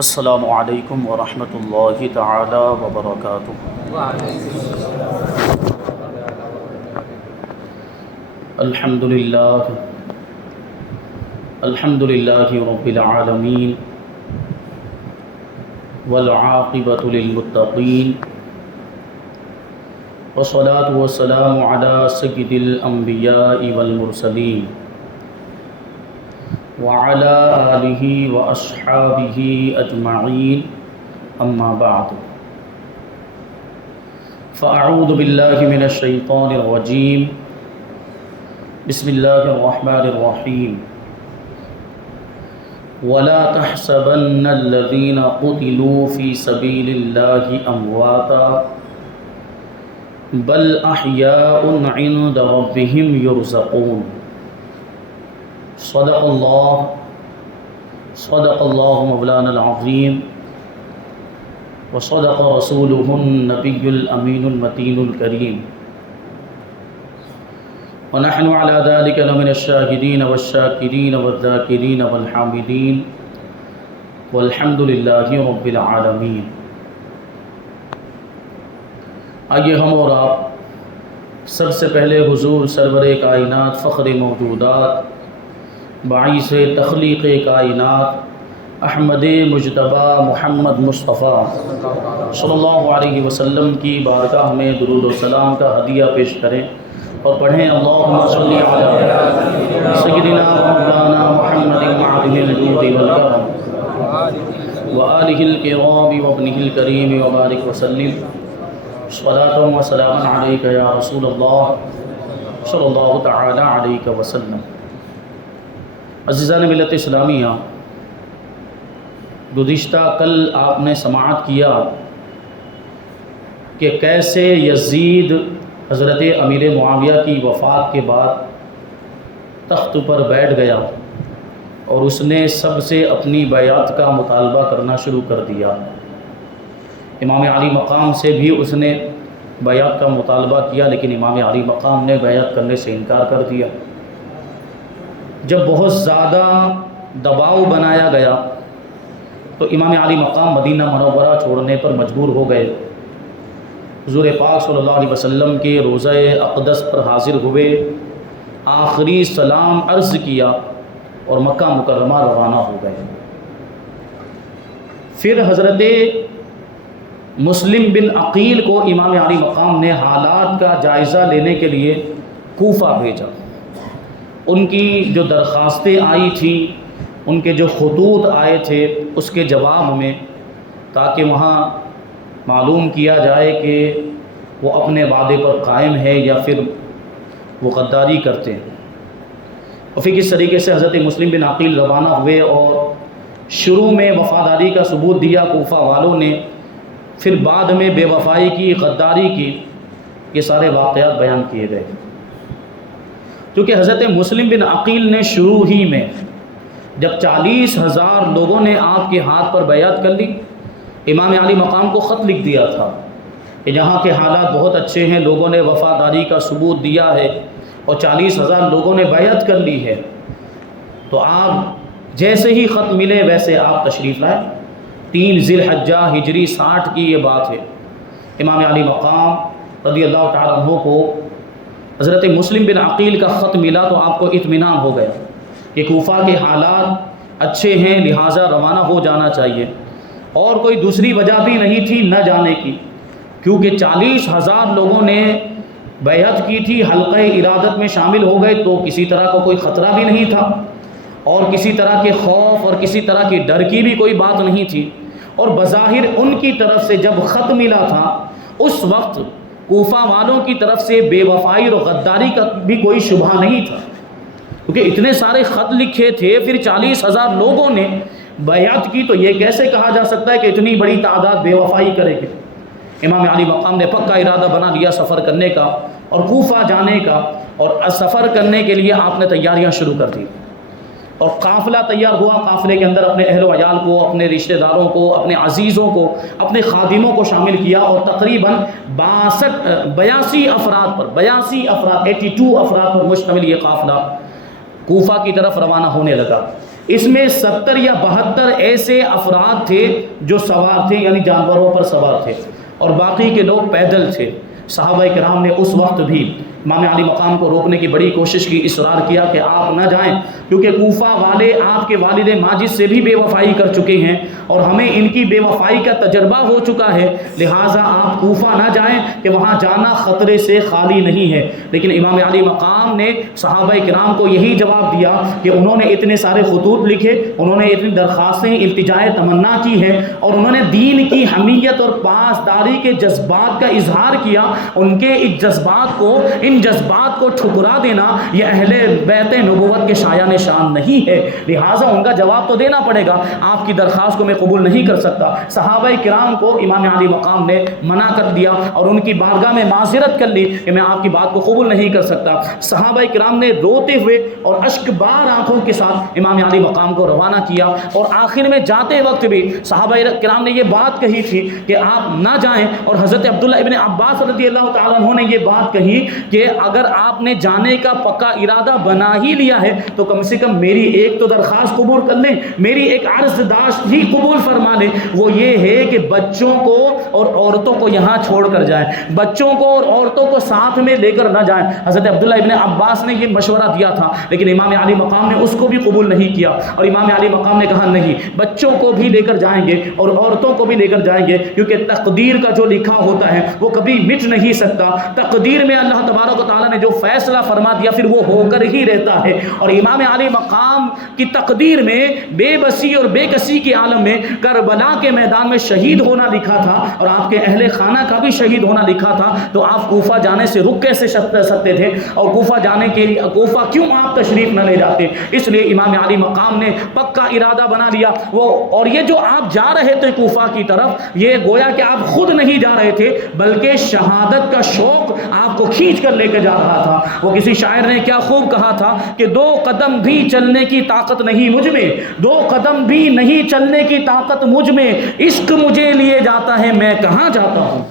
السلام علیکم ورحمۃ اللہ تعالی وبرکاتہ۔ الحمد للہ رب العالمین والعاقبۃ للمتقین والصلاة والسلام علی سید الانبیاء والمرسلین وعلى آلہ واصحابہ اجمعین، اما بعد فاعوذ باللہ من الشیطان الرجیم، بسم اللہ الرحمن الرحیم۔ ولا تحسبن الذین قتلوا فی سبیل اللہ امواتا بل احیاء عند ربہم یرزقون۔ صدق اللہ مولانا العظیم وصدق رسولہ النبی الامین المتین الکریم، ونحن على ذلك لمن الشاہدین والشاکرین والذاکرین والحامدین والحمد للہ رب العالمین۔ آئیے ہم اور آپ سب سے پہلے حضور سرور کائنات فخر موجودات باعث تخلیق کائنات احمد مجتبی محمد مصطفیٰ صلی اللہ علیہ وسلم کی بارگاہ میں درود و سلام کا ہدیہ پیش کریں اور پڑھیں اللہم صلی علی سیدنا مولانا محمد معدن الجود والکرم وآلہ الکرام وابنہ الکریم وبارک وسلم، صلاۃ و سلام علیک یا رسول اللہ صلی اللہ تعالی علیہ وسلم۔ عزیزان ملت اسلامیہ، گزشتہ کل آپ نے سماعت کیا کہ کیسے یزید حضرت امیر معاویہ کی وفات کے بعد تخت پر بیٹھ گیا اور اس نے سب سے اپنی بیعت کا مطالبہ کرنا شروع کر دیا۔ امام علی مقام سے بھی اس نے بیعت کا مطالبہ کیا، لیکن امام علی مقام نے بیعت کرنے سے انکار کر دیا۔ جب بہت زیادہ دباؤ بنایا گیا تو امام علی مقام مدینہ منورہ چھوڑنے پر مجبور ہو گئے۔ حضور پاک صلی اللہ علیہ وسلم کے روضہ اقدس پر حاضر ہوئے، آخری سلام عرض کیا اور مکہ مکرمہ روانہ ہو گئے۔ پھر حضرت مسلم بن عقیل کو امام علی مقام نے حالات کا جائزہ لینے کے لیے کوفہ بھیجا۔ ان کی جو درخواستیں آئی تھیں، ان کے جو خطوط آئے تھے، اس کے جواب میں، تاکہ وہاں معلوم کیا جائے کہ وہ اپنے وعدے پر قائم ہے یا پھر وہ غداری کرتے ہیں۔ اور پھر کس طریقے سے حضرت مسلم بن عقیل روانہ ہوئے اور شروع میں وفاداری کا ثبوت دیا کوفہ والوں نے، پھر بعد میں بے وفائی کی، غداری کی، یہ سارے واقعات بیان کیے گئے۔ کیونکہ حضرت مسلم بن عقیل نے شروع ہی میں جب 40,000 لوگوں نے آپ کے ہاتھ پر بیعت کر لی، امام علی مقام کو خط لکھ دیا تھا کہ یہاں کے حالات بہت اچھے ہیں، لوگوں نے وفاداری کا ثبوت دیا ہے اور 40,000 لوگوں نے بیعت کر لی ہے، تو آپ جیسے ہی خط ملے ویسے آپ تشریف لائے۔ 3 ذی الحجہ ہجری 60 کی یہ بات ہے۔ امام علی مقام رضی اللہ تعالیٰ عنہ کو حضرت مسلم بن عقیل کا خط ملا تو آپ کو اطمینان ہو گیا کہ کوفہ کے حالات اچھے ہیں، لہٰذا روانہ ہو جانا چاہیے۔ اور کوئی دوسری وجہ بھی نہیں تھی نہ جانے کی، کیونکہ 40,000 لوگوں نے بیعت کی تھی، حلقہ ارادت میں شامل ہو گئے، تو کسی طرح کا کوئی خطرہ بھی نہیں تھا اور کسی طرح کے خوف اور کسی طرح کی ڈر کی بھی کوئی بات نہیں تھی۔ اور بظاہر ان کی طرف سے جب خط ملا تھا اس وقت کوفہ والوں کی طرف سے بے وفائی اور غداری کا بھی کوئی شبہ نہیں تھا، کیونکہ اتنے سارے خط لکھے تھے، پھر 40,000 لوگوں نے بیعت کی، تو یہ کیسے کہا جا سکتا ہے کہ اتنی بڑی تعداد بے وفائی کرے گی۔ امام علی مقام نے پکا ارادہ بنا لیا سفر کرنے کا اور کوفہ جانے کا، اور سفر کرنے کے لیے آپ نے تیاریاں شروع کر دی اور قافلہ تیار ہوا۔ قافلے کے اندر اپنے اہل و عیال کو، اپنے رشتہ داروں کو، اپنے عزیزوں کو، اپنے خادموں کو شامل کیا، اور تقریباً 82 افراد پر 82 افراد پر مشتمل یہ قافلہ کوفہ کی طرف روانہ ہونے لگا۔ اس میں 70 یا 72 ایسے افراد تھے جو سوار تھے، یعنی جانوروں پر سوار تھے، اور باقی کے لوگ پیدل تھے۔ صحابہ کرام نے اس وقت بھی امام علی مقام کو روکنے کی بڑی کوشش کی، اصرار کیا کہ آپ نہ جائیں، کیونکہ کوفہ والے آپ کے والد ماجد سے بھی بے وفائی کر چکے ہیں اور ہمیں ان کی بے وفائی کا تجربہ ہو چکا ہے، لہٰذا آپ کوفہ نہ جائیں کہ وہاں جانا خطرے سے خالی نہیں ہے۔ لیکن امام علی مقام نے صحابہ کرام کو یہی جواب دیا کہ انہوں نے اتنے سارے خطوط لکھے، انہوں نے اتنی درخواستیں التجائے تمنا کی ہے، اور انہوں نے دین کی حمیت اور پاسداری کے جذبات کا اظہار کیا، ان کے ان جذبات کو ٹھکرا دینا یہ اہل بیت نبوت کے شایان شان نہیں ہے، لہٰذا ان کا جواب تو دینا پڑے گا، آپ کی درخواست کو میں قبول نہیں کر سکتا۔ صحابہ کرام کو امام علی مقام نے منع کر دیا اور ان کی بارگاہ میں معذرت کر لی کہ میں آپ کی بات کو قبول نہیں کر سکتا۔ صحابہ کرام نے روتے ہوئے اور اشک بار آنکھوں کے ساتھ امام علی مقام کو روانہ کیا، اور آخر میں جاتے وقت بھی صحابہ کرام نے یہ بات کہی تھی کہ آپ نہ جائیں، اور حضرت عبداللہ ابن عباس رضی اللہ تعالیٰ عنہ نے یہ بات کہی کہ اگر آپ نے جانے کا پکا ارادہ بنا ہی لیا ہے تو کم سے کم میری ایک تو درخواست قبول کر لیں، میری ایک عرض داشت ہی قبول فرما لیں، وہ یہ ہے کہ بچوں کو اور عورتوں کو یہاں چھوڑ کر جائیں، بچوں کو اور عورتوں کو ساتھ میں لے کر نہ جائیں۔ حضرت عبداللہ ابن عباس نے یہ مشورہ دیا تھا، لیکن امام علی مقام نے اس کو بھی قبول نہیں کیا، اور امام علی مقام نے کہا نہیں، بچوں کو بھی لے کر جائیں گے اور عورتوں کو بھی لے کر جائیں گے، کیونکہ تقدیر کا جو لکھا ہوتا ہے وہ کبھی مٹ نہیں سکتا، تقدیر میں اللہ تبارک و تعالیٰ نے جو فیصلہ فرما دیا پھر وہ ہو کر ہی رہتا ہے۔ اور امام علی مقام کی تقدیر میں بے بسی اور بے کسی کے عالم میں کربلا کے میدان میں شہید ہونا لکھا تھا، اور آپ کے اہل خانہ کا بھی شہید ہونا لکھا تھا، تو آپ کوفہ جانے سے رک کیسے سکتے تھے؟ اور کوفہ جانے کے لیے کوفہ کیوں آپ تشریف نہ لے جاتے؟ اس لیے امام علی مقام نے پکا ارادہ بنا لیا، اور یہ جو آپ جا رہے تھے کوفہ کی طرف، یہ گویا کہ آپ خود نہیں جا رہے تھے بلکہ شہادت کا شوق آپ کو کھینچ کر لے کے جا رہا تھا۔ وہ کسی شاعر نے کیا خوب کہا تھا کہ 2 قدم بھی چلنے کی طاقت نہیں مجھ میں، 2 قدم بھی نہیں چلنے کی طاقت مجھ میں، عشق مجھے لیے جاتا ہے میں کہاں جاتا ہوں۔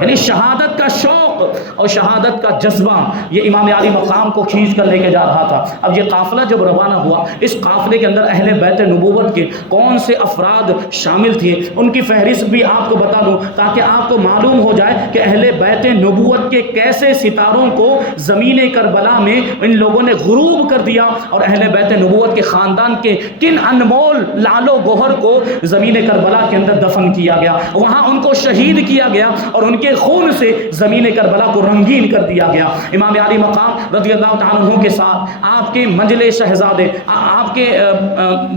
یعنی شہادت کا شوق اور شہادت کا جذبہ یہ امام علی مقام کو کھینچ کر لے کے جا رہا تھا۔ اب یہ قافلہ جب روانہ ہوا، اس قافلے کے اندر اہل بیت نبوت کے کون سے افراد شامل تھے ان کی فہرست بھی آپ کو بتا دوں تاکہ آپ کو معلوم ہو جائے کہ اہل بیت نبوت کے کیسے ستاروں کو زمین کربلا میں ان لوگوں نے غروب کر دیا، اور اہل بیت نبوت کے خاندان کے کن انمول لال و گوہر کو زمین کربلا کے اندر دفن کیا گیا، وہاں ان کو شہید کیا گیا اور ان کے خون سے زمین کربلا کو رنگین کر دیا گیا۔ امام علی مقام رضی اللہ تعالیٰ عنہ کے ساتھ آپ کے منجلے شہزادے، آپ کے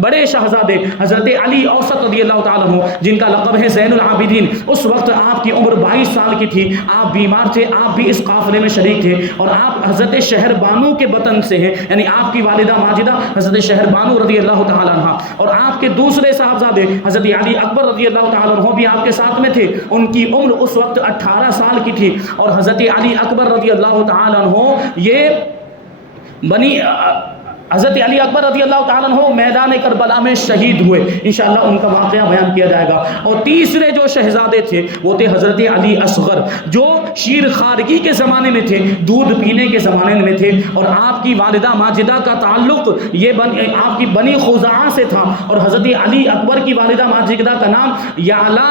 بڑے شہزادے حضرت علی اوسط رضی اللہ تعالیٰ عنہ، جن کا لقب ہے زین العابدین، اس وقت آپ کی عمر 22 سال کی تھی، آپ بیمار تھے، آپ بھی اس قافلے میں شریک تھے، اور آپ حضرت شہر بانو کے وطن سے ہیں، یعنی آپ کی والدہ ماجدہ حضرت شہر بانو رضی اللہ تعالیٰ عنہ، اور آپ کے دوسرے صاحبزادے حضرت علی اکبر رضی اللہ تعالیٰ عنہ بھی آپ کے ساتھ میں تھے۔ ان کی عمر اس وقت 18 سال کی تھی، اور حضرت علی اکبر رضی اللہ تعالیٰ عنہ حضرت علی اکبر رضی اللہ تعالیٰ عنہ میدان کربلا میں شہید ہوئے، انشاءاللہ ان کا واقعہ بیان کیا جائے گا۔ اور تیسرے جو شہزادے تھے وہ تھے حضرت علی اصغر، جو شیر خارگی کے زمانے میں تھے، دودھ پینے کے زمانے میں تھے، اور آپ کی والدہ ماجدہ کا تعلق یہ آپ کی بنی خزاعہ سے تھا، اور حضرت علی اکبر کی والدہ ماجدہ کا نام یعلا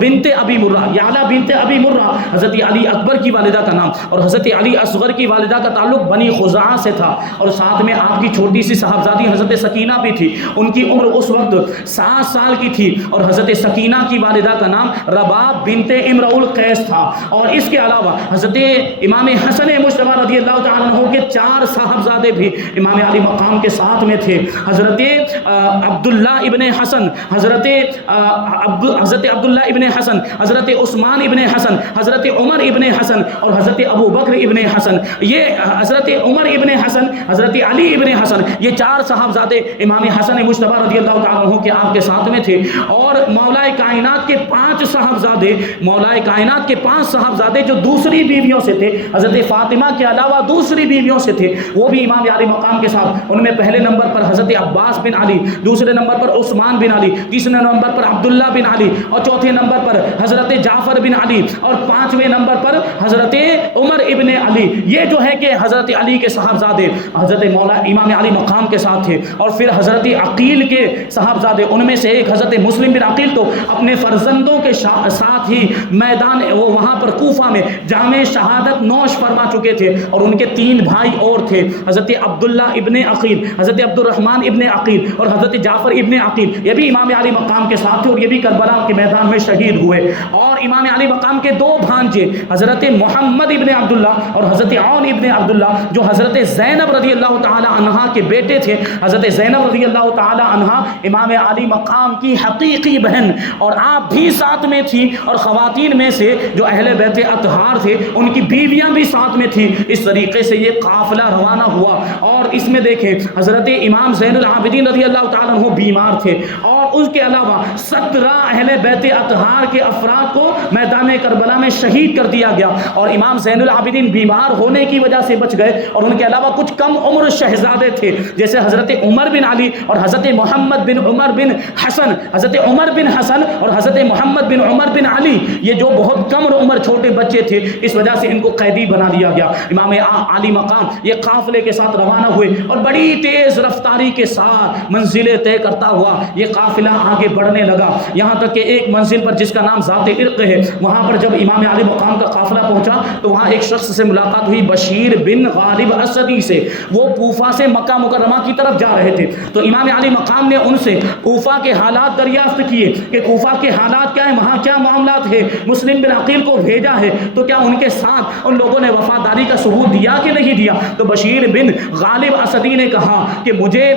بنت ابی مرہ، حضرت علی اکبر کی والدہ کا نام، اور حضرت علی اصغر کی والدہ کا تعلق بنی خزاعہ سے تھا، اور ساتھ میں آپ کی چھوٹی سی صاحبزادی حضرت سکینہ بھی تھی، ان کی عمر اس وقت 7 سال کی تھی، اور حضرت سکینہ کی والدہ کا نام رباب بنت امرؤ القیس تھا۔ اور اس کے علاوہ حضرت امام حسن مجتبی رضی اللہ تعالیٰ عنہ کے 4 صاحبزادے بھی امام علی مقام کے ساتھ میں تھے، حضرت عبداللہ ابن حسن، حضرت عبداللہ ابن حسن، حضرت عثمان ابن حسن، حضرت عمر ابن حسن، اور حضرت ابو بکر ابن حسن۔ یہ حضرت عمر ابن حسن، حضرت علی ابن حسن، یہ 4 صاحبزادے امام حسن مجتبی رضی اللہ تعالیٰ عنہ کے آپ کے ساتھ میں تھے، اور مولا کائنات کے 5 صاحبزادے، مولا کائنات کے 5 صاحبزادے جو دوسری بیویوں سے تھے، حضرت فاطمہ کے علاوہ دوسری بیویوں سے تھے، وہ بھی امام علی مقام کے ساتھ، ان میں پہلے نمبر پر حضرت عباس بن علی، دوسرے نمبر پر عثمان بن علی، تیسرے نمبر پر عبداللہ بن علی، اور چوتھے نمبر پر حضرت جعفر بن علی، اور پانچویں نمبر پر حضرت عمر ابن علی۔ یہ جو ہے کہ حضرت علی کے صاحبزادے حضرت مولا امام علی مقام کے ساتھ تھے۔ اور پھر حضرت عقیل کے صاحبزادے، ان میں سے ایک حضرت مسلم بن عقیل تو اپنے فرزندوں کے ساتھ ہی میدان وہ وہاں پر کوفہ میں جامع شہادت نوش فرما چکے تھے، اور ان کے 3 بھائی اور تھے، حضرت عبداللہ ابن عقیل، حضرت عبد الرحمن ابن عقیل اور حضرت جعفر ابن عقیل۔ یہ بھی امام علی مقام کے ساتھ تھے اور یہ بھی کربلا کے میدان میں شہید ہوئے۔ اور امام علی مقام کے 2 بھانجے حضرت محمد ابن عبداللہ اور حضرت عون ابن عبداللہ، جو حضرت زینب رضی اللہ تعالی عنہا کے بیٹے تھے۔ حضرت زینب رضی اللہ تعالی عنہا امام علی مقام کی حقیقی بہن، اور آپ بھی ساتھ میں تھی، اور خواتین میں سے جو اہل بیت اطہار تھے ان کی بیویاں بھی ساتھ میں تھی۔ اس طریقے سے یہ قافلہ روانہ ہوا، اور اس میں دیکھیں حضرت امام زین العابدین رضی اللہ تعالیٰ عنہ بیمار تھے، اور اس کے علاوہ 17 اہل بیت اطہار کے افراد کو میدان کربلا میں شہید کر دیا گیا، اور امام زین العابدین بیمار ہونے کی وجہ سے بچ گئے، اور ان کے علاوہ کچھ کم عمر شہزادے تھے جیسے حضرت عمر بن علی اور حضرت محمد بن عمر بن حسن، حضرت عمر بن حسن اور حضرت محمد بن عمر بن علی، یہ جو بہت کم عمر چھوٹے بچے تھے، اس وجہ سے ان کو قیدی بنا دیا گیا۔ امام علی مقام یہ قافلے کے ساتھ روانہ ہوئے، اور بڑی تیز رفتاری کے ساتھ منزلیں طے کرتا ہوا یہ قافلہ آگے بڑھنے لگا، یہاں تک کہ ایک منزل پر جس کا نام ذات عرق ہے، وہاں پر جب امام علی مقام کا قافلہ پہنچا تو وہاں ایک شخص سے ملاقات ہوئی، بشیر بن غالب اسدی سے۔ وہ کوفہ سے مکہ مکرمہ کی طرف جا رہے تھے، تو امام علی مقام نے ان سے کوفہ کے حالات دریافت کیے کہ کوفہ کے حالات کیا ہیں، وہاں کیا معاملات ہیں، مسلم بن عقیل کو بھیجا ہے تو کیا ان کے ساتھ ان لوگوں نے وفاداری کا ثبوت دیا کہ نہیں دیا؟ تو بشیر بن غالب اسدی نے کہا کہ مجھے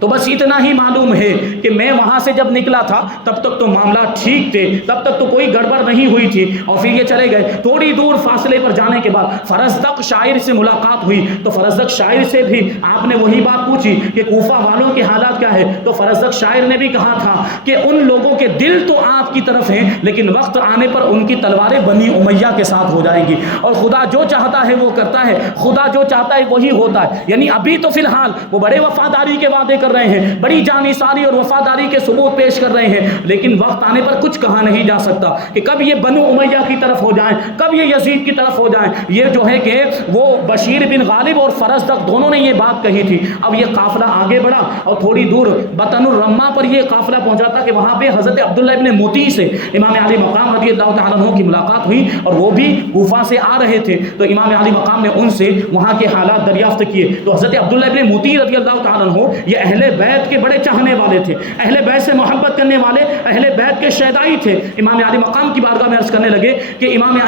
تو بس اتنا ہی معلوم ہے کہ میں وہاں سے جب نکلا تھا تب تک تو معاملات ٹھیک تھے، تب تک تو کوئی گڑبڑ نہیں ہوئی تھی، اور پھر یہ چلے گئے۔ تھوڑی دور فاصلے پر جانے کے بعد فرزدق شاعر سے ملاقات ہوئی، تو فرزدق شاعر سے بھی آپ نے وہی بات پوچھی کہ کوفہ والوں کے حالات کیا ہے، تو فرزدق شاعر نے بھی کہا تھا کہ ان لوگوں کے دل تو آپ کی طرف ہیں، لیکن وقت آنے پر ان کی تلواریں بنی امیہ کے ساتھ ہو جائیں گی، اور خدا جو چاہتا ہے وہ کرتا ہے، خدا جو چاہتا ہے وہی ہوتا ہے۔ یعنی ابھی تو فی الحال وہ بڑے وفاداری کے وعدے کر رہے ہیں، بڑی جانثاری اور وفاداری کے ثبوت پیش کر رہے ہیں، لیکن وقت آنے پر کچھ کہا نہیں جا سکتا کہ کب یہ بنو امیہ کی طرف ہو جائیں، کب یہ یزید کی طرف ہو جائیں۔ یہ جو ہے کہ وہ بشیر بن غالب اور فرزدق دونوں نے یہ بات کہی تھی۔ اب یہ قافلہ آگے بڑھا اور تھوڑی دور بطن الرما پر یہ قافلہ پہنچا تھا کہ وہاں پہ حضرت عبداللہ ابن مطیع سے امام علی مقام رضی اللہ تعالیٰ عنہ کی ملاقات ہوئی، اور وہ بھی کوفہ سے آ رہے تھے، تو امام علی مقام نے ان سے وہاں کے حالات دریافت کیے۔ تو حضرت عبداللہ ابن مطیع رضی اللہ تعالیٰ عنہ یہ اہل بیت کے بڑے چاہنے والے تھے، اہل بیت سے محبت کرنے والے، اہل بیت کے شیدائی تھے۔ امام علی مقام کی بارگاہ میں عرض کرنے لگے کہ امام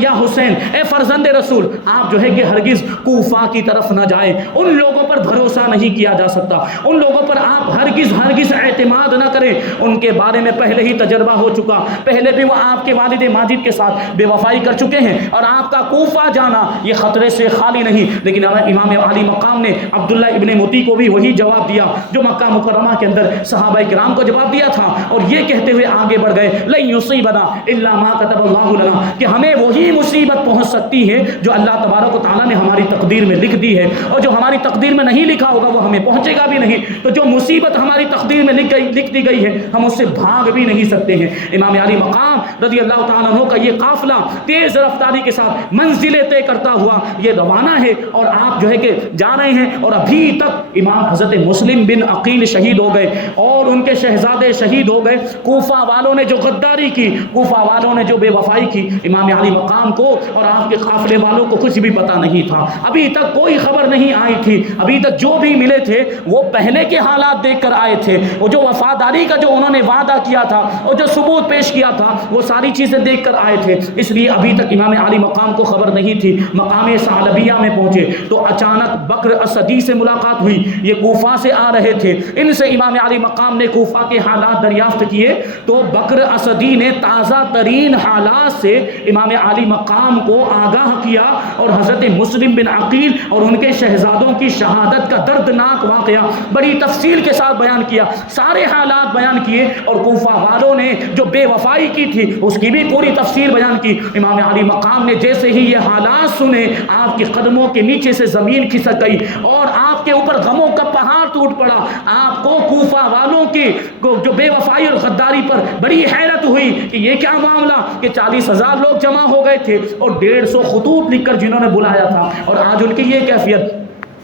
یا حسین، اے فرزند رسول، آپ جو ہے کہ ہرگز کوفہ کی طرف نہ جائیں، ان لوگوں پر بھروسہ نہیں کیا جا سکتا، ان لوگوں پر آپ ہرگز اعتماد نہ کریں، ان کے بارے میں پہلے ہی تجربہ ہو چکا، پہلے بھی وہ آپ کے والد ماجد کے ساتھ بے وفائی کر چکے ہیں، اور آپ کا کوفہ جانا یہ خطرے سے خالی نہیں۔ لیکن امام علی مقام نے عبداللہ ابن مطیع کو بھی وہی جواب دیا جو مکہ مکرمہ کے اندر صحابہ کرام کو جواب دیا تھا، اور یہ کہتے ہوئے آگے بڑھ گئے، لن یصیبنا الا ما كتب اللہ لنا، کہ ہمیں وہی مصیبت پہنچ سکتی ہے جو اللہ تبارک و تعالیٰ نے ہماری تقدیر میں لکھ دی ہے، اور جو ہماری تقدیر میں نہیں لکھا ہوگا وہ ہمیں پہنچے گا بھی نہیں۔ تو جو مصیبت ہماری تقدیر میں لکھ دی گئی ہے ہم اس سے بھاگ بھی نہیں سکتے ہیں۔ امام علی مقام رضی اللہ تعالیٰ عنہ کا یہ قافلہ تیز رفتاری کے ساتھ منزلیں طے کرتا ہوا یہ روانہ ہے، اور آپ جو ہے کہ جا رہے ہیں، اور ابھی تک امام حضرت مسلم بن عقیل شہید ہو گئے اور ان کے شہزادے شہید ہو گئے۔ کوفہ والوں نے جو غداری کی، کوفہ والوں نے جو بے وفائی کی، امام علی مقام کو اور آپ کے قافلے والوں کو کچھ بھی پتہ نہیں تھا، ابھی تک کوئی خبر نہیں آئی تھی، ابھی تک جو بھی ملے تھے وہ پہلے کے حالات دیکھ کر آئے تھے، وہ جو وفاداری کا جو انہوں نے وعدہ کیا تھا اور جو ثبوت پیش کیا تھا وہ ساری چیزیں دیکھ کر آئے تھے، اس لیے ابھی تک امام علی مقام کو خبر نہیں تھی۔ مقام ثعلبیہ میں پہنچے تو اچانک بکر اسدی سے ملاقات ہوئی، یہ کوفہ سے آ رہے رہے تھے، ان سے امام علی مقام نے کوفہ کے حالات دریافت کیے تو بکر اسدی نے تازہ ترین حالات سے امام علی مقام کو آگاہ کیا اور حضرت مسلم بن عقیل اور ان کے شہزادوں کی شہادت کا دردناک واقعہ بڑی تفصیل کے ساتھ بیان کیا، سارے حالات بیان کیے، اور کوفہ والوں نے جو بے وفائی کی تھی اس کی بھی پوری تفصیل بیان کی۔ امام علی مقام نے جیسے ہی یہ حالات سنے آپ کے قدموں کے نیچے سے زمین کھسک گئی اور آپ کے اوپر غموں کا پہاڑ ٹوٹ پڑا۔ آپ کو کوفہ والوں کی جو بے وفائی اور غداری پر بڑی حیرت ہوئی کہ یہ کیا معاملہ کہ 40,000 لوگ جمع ہو گئے تھے اور 150 خطوط لکھ کر جنہوں نے بلایا تھا، اور آج ان کی یہ کیفیت۔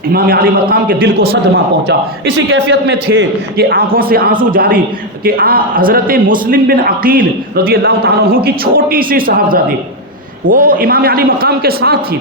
امام علی مقام کے دل کو صدمہ پہنچا، اسی کیفیت میں تھے کہ آنکھوں سے آنسو جاری کہ حضرت مسلم بن عقیل رضی اللہ تعالیٰ عنہ کی چھوٹی سی صاحبزادی وہ امام علی مقام کے ساتھ تھی،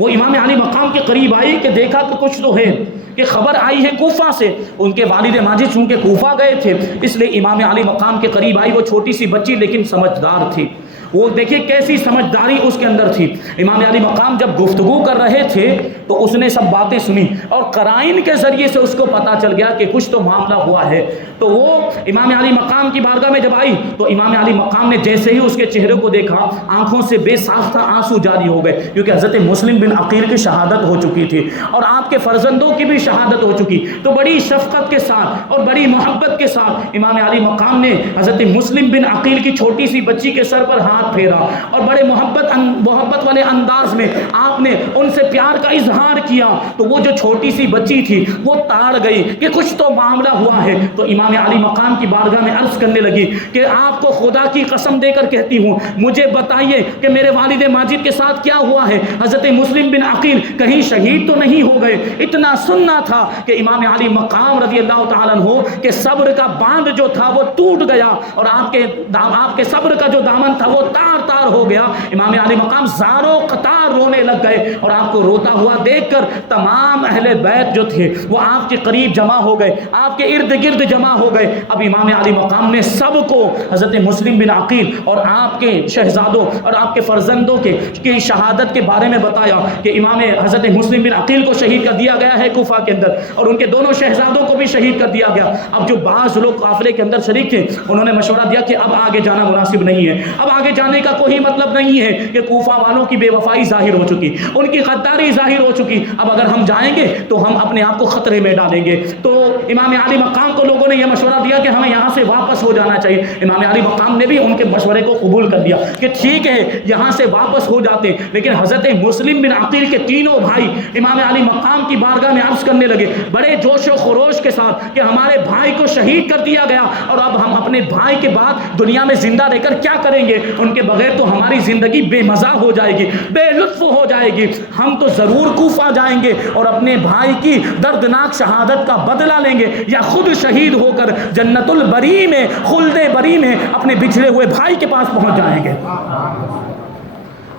وہ امام علی مقام کے قریب آئی کہ دیکھا کہ کچھ تو ہے، کہ خبر آئی ہے کوفہ سے، ان کے والد ماجد چونکہ کوفہ گئے تھے اس لیے امام علی مقام کے قریب آئی، وہ چھوٹی سی بچی لیکن سمجھدار تھی، وہ دیکھیں کیسی سمجھداری اس کے اندر تھی۔ امام علی مقام جب گفتگو کر رہے تھے تو اس نے سب باتیں سنی اور قرائن کے ذریعے سے اس کو پتا چل گیا کہ کچھ تو معاملہ ہوا ہے، تو وہ امام علی مقام کی بارگاہ میں جب آئی تو امام علی مقام نے جیسے ہی اس کے چہرے کو دیکھا آنکھوں سے بے ساختہ آنسو جاری ہو گئے، کیونکہ حضرت مسلم بن عقیل کی شہادت ہو چکی تھی اور آپ کے فرزندوں کی بھی شہادت ہو چکی، تو بڑی شفقت کے ساتھ اور بڑی محبت کے ساتھ امام علی مقام نے حضرت مسلم بن عقیل کی چھوٹی سی بچی کے سر پر ہاتھ پھیرا اور بڑے محبت والے انداز میں آپ نے ان سے پیار کا اظہار کیا، تو وہ جو چھوٹی سی بچی تھی وہ تاڑ گئی کہ کچھ تو معاملہ ہوا ہے، تو امام علی مقام کی بارگاہ میں عرض کرنے لگی کہ آپ کو خدا کی قسم دے کر کہتی ہوں مجھے بتائیے کہ میرے والد ماجد کے ساتھ کیا ہوا ہے، حضرت مسلم بن عقیل کہیں شہید تو نہیں ہو گئے؟ اتنا سننا تھا کہ امام علی مقام رضی اللہ تعالیٰ عنہ کہ صبر کا باندھ جو تھا وہ ٹوٹ گیا اور آپ کے صبر کا جو دامن تھا وہ تار ہو گیا۔ امام علی مقام زاروں قطار رونے لگ گئے اور آپ کو روتا ہوا دیکھ کر تمام اہل بیت جو تھے وہ آپ کے قریب جمع ہو گئے، آپ کے ارد گرد جمع ہو گئے۔ اب امام علی مقام نے سب کو حضرت مسلم بن عقیل اور آپ کے شہزادوں اور آپ کے فرزندوں کی شہادت کے بارے میں بتایا کہ امام حضرت مسلم بن عقیل کو شہید کر دیا گیا ہے کوفہ کے اندر اور ان کے دونوں شہزادوں کو بھی شہید کر دیا گیا۔ اب جو بعض لوگ قافلے کے اندر شریک تھے انہوں نے مشورہ دیا کہ اب آگے جانا مناسب نہیں ہے، اب آگے جانے کا کوئی مطلب نہیں ہے کہ کوفہ والوں کی بے وفائی ظاہر ہو چکی، ان کی غداری ظاہر ہو چکی، اب اگر ہم جائیں گے تو ہم اپنے آپ کو خطرے میں ڈالیں گے۔ تو امام علی مقام کو لوگوں نے یہ مشورہ دیا کہ ہمیں یہاں سے واپس ہو جانا چاہیے۔ امام علی مقام نے بھی ان کے مشورے کو قبول کر لیا کہ ٹھیک ہے یہاں سے واپس ہو جاتے، لیکن حضرت مسلم بن عقیل کے تینوں بھائی امام علی مقام کی بارگاہ میں عرض کرنے لگے بڑے جوش و خروش کے ساتھ کہ ہمارے بھائی کو شہید کر دیا گیا اور اب ہم اپنے بھائی کے بعد دنیا میں زندہ رہ کر کیا کریں گے، ان کے بغیر تو ہماری زندگی بے مزہ ہو جائے گی، بے لطف ہو جائے گی، ہم تو ضرور کوفہ جائیں گے اور اپنے بھائی کی دردناک شہادت کا بدلہ لیں گے یا خود شہید ہو کر جنت البری میں خلد بری میں اپنے بچھڑے ہوئے بھائی کے پاس پہنچ جائیں گے۔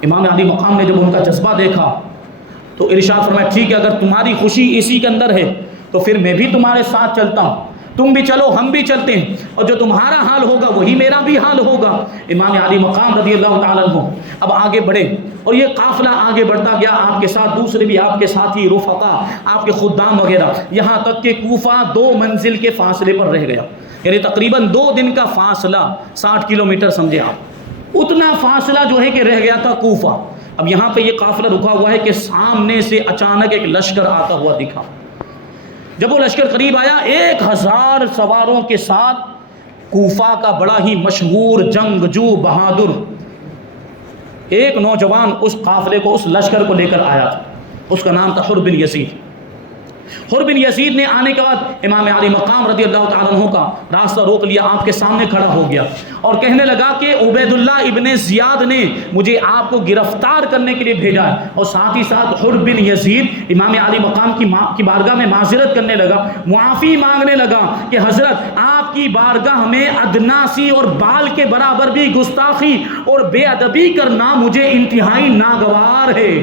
امام علی مقام نے جب ان کا جذبہ دیکھا تو ارشاد فرمایا ٹھیک ہے اگر تمہاری خوشی اسی کے اندر ہے تو پھر میں بھی تمہارے ساتھ چلتا ہوں، تم بھی چلو ہم بھی چلتے ہیں اور جو تمہارا حال ہوگا وہی میرا بھی حال ہوگا۔ امام علی مقام رضی اللہ تعالیٰ عنہ اب آگے بڑھے اور یہ قافلہ آگے بڑھتا گیا، آپ کے ساتھ دوسرے بھی آپ کے ساتھی رفقا، آپ کے خدام وغیرہ، یہاں تک کہ کوفہ 2 منزل کے فاصلے پر رہ گیا، یعنی تقریباً 2 دن کا فاصلہ 60 کلومیٹر سمجھے آپ، اتنا فاصلہ جو ہے کہ رہ گیا تھا کوفہ۔ اب یہاں پہ یہ قافلہ رکا ہوا ہے کہ سامنے سے اچانک ایک لشکر آتا ہوا دکھا، جب وہ لشکر قریب آیا 1000 سواروں کے ساتھ کوفہ کا بڑا ہی مشہور جنگجو بہادر ایک نوجوان اس قافلے کو اس لشکر کو لے کر آیا تھا، اس کا نام تھا حر بن یزید۔ حر بن یزید نے آنے کے بعد امام علی مقام رضی اللہ تعالیٰ عنہ کا راستہ روک لیا، آپ کے سامنے کھڑا ہو گیا اور کہنے لگا کہ عبید اللہ ابن زیاد نے مجھے آپ کو گرفتار کرنے کے لیے بھیجا ہے، اور ساتھ ہی ساتھ حر بن یزید امام علی مقام کی بارگاہ میں معذرت کرنے لگا، معافی مانگنے لگا کہ حضرت آپ کی بارگاہ میں ادنا سی اور بال کے برابر بھی گستاخی اور بے ادبی کرنا مجھے انتہائی ناگوار ہے،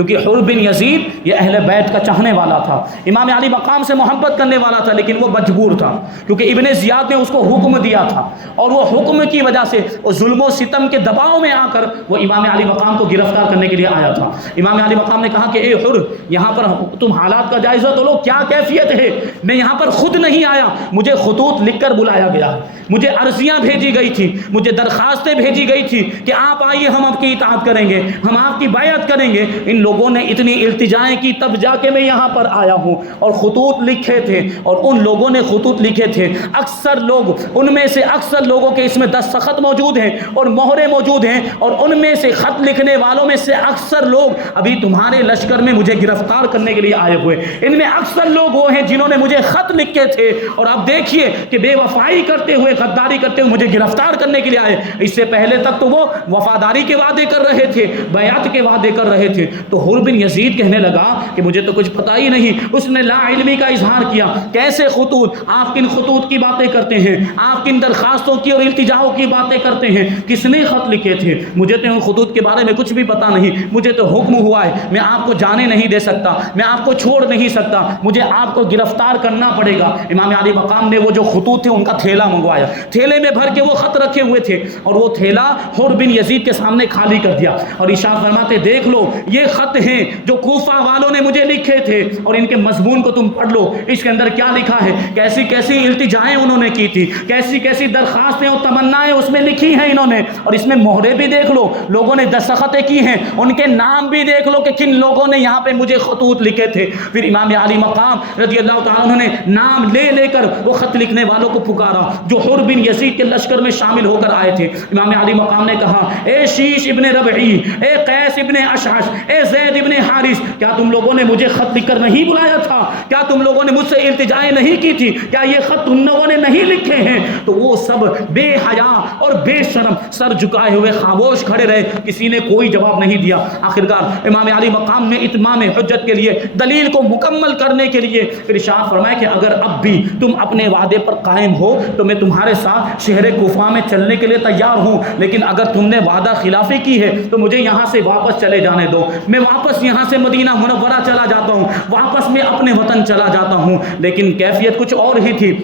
کیونکہ حر بن یزید یہ اہل بیت کا چاہنے والا تھا، امام علی مقام سے محبت کرنے والا تھا، لیکن وہ مجبور تھا کیونکہ ابن زیاد نے اس کو حکم دیا تھا، اور وہ حکم کی وجہ سے وہ ظلم و ستم کے دباؤ میں آ کر وہ امام علی مقام کو گرفتار کرنے کے لیے آیا تھا۔ امام علی مقام نے کہا کہ اے حر، یہاں پر تم حالات کا جائزہ تو لو، کیا کیفیت ہے؟ میں یہاں پر خود نہیں آیا، مجھے خطوط لکھ کر بلایا گیا، مجھے عرضیاں بھیجی گئی تھی، مجھے درخواستیں بھیجی گئی تھی کہ آپ آئیے، ہم آپ کی اطاعت کریں گے، ہم آپ کی بیعت کریں گے۔ ان لوگوں نے اتنی التجائیں کی، تب جا کے میں یہاں پر آیا ہوں، اور خطوط لکھے تھے، اور ان لوگوں نے خطوط لکھے تھے، اکثر لوگ، ان میں سے اکثر لوگوں کے اس میں دستخط موجود ہیں اور مہریں موجود ہیں، اور ان میں سے خط لکھنے والوں میں سے اکثر لوگ ابھی تمہارے لشکر میں مجھے گرفتار کرنے کے لیے آئے ہوئے۔ ان میں اکثر لوگ وہ ہیں جنہوں نے مجھے خط لکھے تھے، اور آپ دیکھیے کہ بے وفائی کرتے ہوئے، غداری کرتے ہوئے مجھے گرفتار کرنے کے لیے آئے۔ اس سے پہلے تک تو وہ وفاداری کے وعدے کر رہے تھے، بیعت کے وعدے کر رہے تھے۔ تو حر بن یزید کہنے لگا کہ مجھے تو کچھ پتہ ہی نہیں۔ اس نے لا علمی کا اظہار کیا، کیسے خطوط؟ آپ کن خطوط کی باتیں کرتے ہیں؟ آپ کن درخواستوں کی اور التجاؤں کی باتیں کرتے ہیں؟ کس نے خط لکھے تھے؟ مجھے تو ان خطوط کے بارے میں کچھ بھی پتہ نہیں، مجھے تو حکم ہوا ہے، میں آپ کو جانے نہیں دے سکتا، میں آپ کو چھوڑ نہیں سکتا، مجھے آپ کو گرفتار کرنا پڑے گا۔ امام علی مقام نے وہ جو خطوط تھے ان کا تھیلا منگوایا، تھیلے میں بھر کے وہ خط رکھے ہوئے تھے، اور وہ تھیلا حر بن یزید کے سامنے خالی کر دیا، اور ارشاد فرماتے دیکھ لو یہ خط ہیں جو کوفہ والوں نے مجھے لکھے تھے، اور ان کے مضمون کو تم پڑھ لو، اس کے اندر کیا لکھا ہے، کیسی کیسی التجائیں انہوں نے کی تھی، کیسی کیسی درخواستیں اور تمنائیں اس میں لکھی ہیں انہوں نے، اور اس میں مہرے بھی دیکھ لو، لوگوں نے دستخطیں کی ہیں، ان کے نام بھی دیکھ لو کہ کن لوگوں نے یہاں پہ مجھے خطوط لکھے تھے۔ پھر امام علی مقام رضی اللہ تعالیٰ عنہ نے نام لے لے کر وہ خط لکھنے والوں کو پکارا جو حر بن یزید کے لشکر میں شامل ہو کر آئے تھے۔ امام علی مقام نے کہا اے شیش ابن ربعی، اے قیس ابن اشعث، اے زید ابن حارث، کیا تم لوگوں نے مجھے خط لکھ کر نہیں بلایا تھا؟ کیا تم لوگوں نے مجھ سے التجائیں نہیں کی تھی؟ کیا یہ خط تم لوگوں نے نہیں لکھے ہیں؟ تو وہ سب بے حیا اور بے شرم سر جھکائے ہوئے خاموش کھڑے رہے، کسی نے کوئی جواب نہیں دیا۔ آخرکار امام علی مقام نے اتمام حجت کے لیے، دلیل کو مکمل کرنے کے لیے ارشاد فرمایا کہ اگر اب بھی تم اپنے وعدے پر قائم ہو تو میں تمہارے ساتھ شہر کوفہ میں چلنے کے لیے تیار ہوں، لیکن اگر تم نے وعدہ خلافی کی ہے تو مجھے یہاں سے واپس چلے جانے دو، میں واپس یہاں سے مدینہ منورہ چلا جاتا ہوں، واپس میں اپنے وطن چلا جاتا ہوں۔ لیکن کیفیت کچھ اور ہی تھی،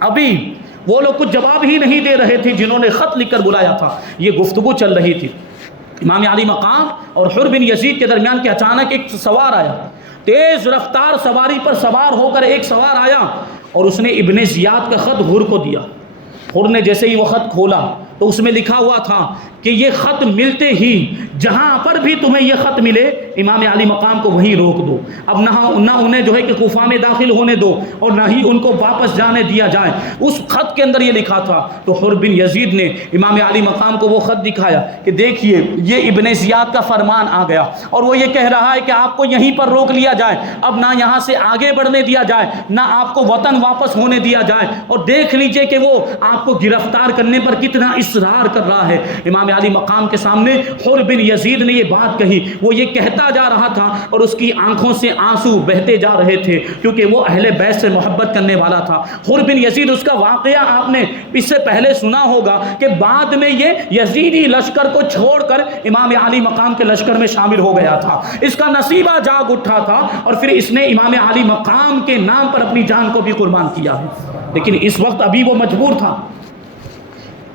ابھی وہ لوگ کچھ جواب ہی نہیں دے رہے تھے جنہوں نے خط لکھ کر بلایا تھا، یہ گفتگو چل رہی تھی۔ امام علی مقام اور حر بن یزید کے درمیان کہ اچانک ایک سوار آیا، تیز رفتار سواری پر سوار ہو کر ایک سوار آیا، اور اس نے ابن زیاد کا خط حر کو دیا۔ حر نے جیسے ہی وہ خط کھولا تو اس میں لکھا ہوا تھا کہ یہ خط ملتے ہی جہاں پر بھی تمہیں یہ خط ملے امام علی مقام کو وہیں روک دو، اب نہ انہیں جو ہے کہ کوفہ میں داخل ہونے دو اور نہ ہی ان کو واپس جانے دیا جائے۔ اس خط کے اندر یہ لکھا تھا۔ تو حر بن یزید نے امام علی مقام کو وہ خط دکھایا کہ دیکھیے یہ ابن زیاد کا فرمان آ گیا، اور وہ یہ کہہ رہا ہے کہ آپ کو یہیں پر روک لیا جائے، اب نہ یہاں سے آگے بڑھنے دیا جائے، نہ آپ کو وطن واپس ہونے دیا جائے، اور دیکھ لیجئے کہ وہ آپ کو گرفتار کرنے پر کتنا اصرار کر رہا ہے۔ امام علی مقام کے سامنے حر بن یزید نے یہ بات کہی، وہ یہ کہتا جا رہا تھا اور اس کی آنکھوں سے آنسو بہتے جا رہے تھے کیونکہ وہ اہل بیت سے محبت کرنے والا تھا۔ حر بن یزید، اس کا واقعہ آپ نے اس سے پہلے سنا ہوگا کہ بعد میں یہ یزیدی لشکر کو چھوڑ کر امام علی مقام کے لشکر میں شامل ہو گیا تھا، اس کا نصیبہ جاگ اٹھا تھا، اور پھر اس نے امام علی مقام کے نام پر اپنی جان کو بھی قربان کیا ہے، لیکن اس وقت ابھی وہ مجبور تھا،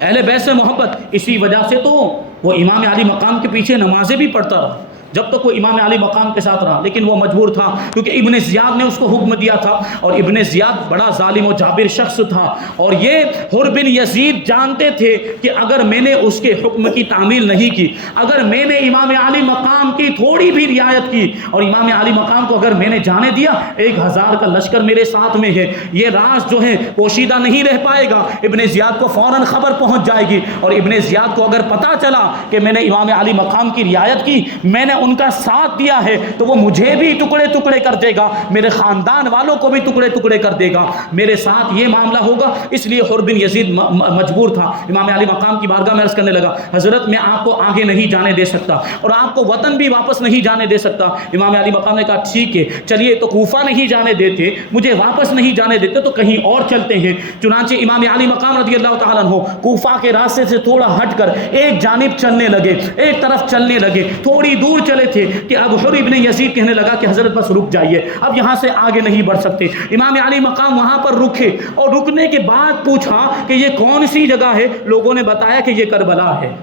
اہل بیت سے محبت، اسی وجہ سے تو وہ امام علی مقام کے پیچھے نمازیں بھی پڑھتا رہا جب تک وہ امام علی مقام کے ساتھ رہا، لیکن وہ مجبور تھا کیونکہ ابن زیاد نے اس کو حکم دیا تھا، اور ابن زیاد بڑا ظالم و جابر شخص تھا، اور یہ حر بن یزید جانتے تھے کہ اگر میں نے اس کے حکم کی تعمیل نہیں کی، اگر میں نے امام علی مقام کی تھوڑی بھی رعایت کی اور امام علی مقام کو اگر میں نے جانے دیا، 1000 کا لشکر میرے ساتھ میں ہے، یہ راز جو ہے پوشیدہ نہیں رہ پائے گا، ابن زیاد کو فوراً خبر پہنچ جائے گی، اور ابن زیاد کو اگر پتہ چلا کہ میں نے امام علی مقام کی رعایت کی، میں نے ان کا ساتھ دیا ہے، تو وہ مجھے بھی ٹکڑے ٹکڑے کر دے گا، میرے خاندان والوں کو بھی ٹکڑے ٹکڑے کر دے گا، میرے ساتھ یہ معاملہ ہوگا۔ اس لیے حر بن یزید مجبور تھا، امام علی مقام کی بارگاہ میں عرض کرنے لگا حضرت میں آپ کو آگے نہیں جانے دے سکتا اور آپ کو وطن بھی واپس نہیں جانے دے سکتا۔ امام علی مقام نے کہا ٹھیک ہے چلیے، تو کوفہ نہیں جانے دیتے، مجھے واپس نہیں جانے دیتے، تو کہیں اور چلتے ہیں۔ چنانچہ امام علی مقام رضی اللہ تعالیٰ عنہ کوفہ کے راستے سے تھوڑا ہٹ کر ایک جانب چلنے لگے، ایک طرف چلنے لگے، تھوڑی دور چلے تھے کہ اب حر ابن یزید کہنے لگا کہ حضرت بس رک جائیے، اب یہاں سے آگے نہیں بڑھ سکتے۔ امام علی مقام وہاں پر رکے اور رکنے کے بعد پوچھا کہ یہ کون سی جگہ ہے؟ لوگوں نے بتایا کہ یہ کربلا ہے،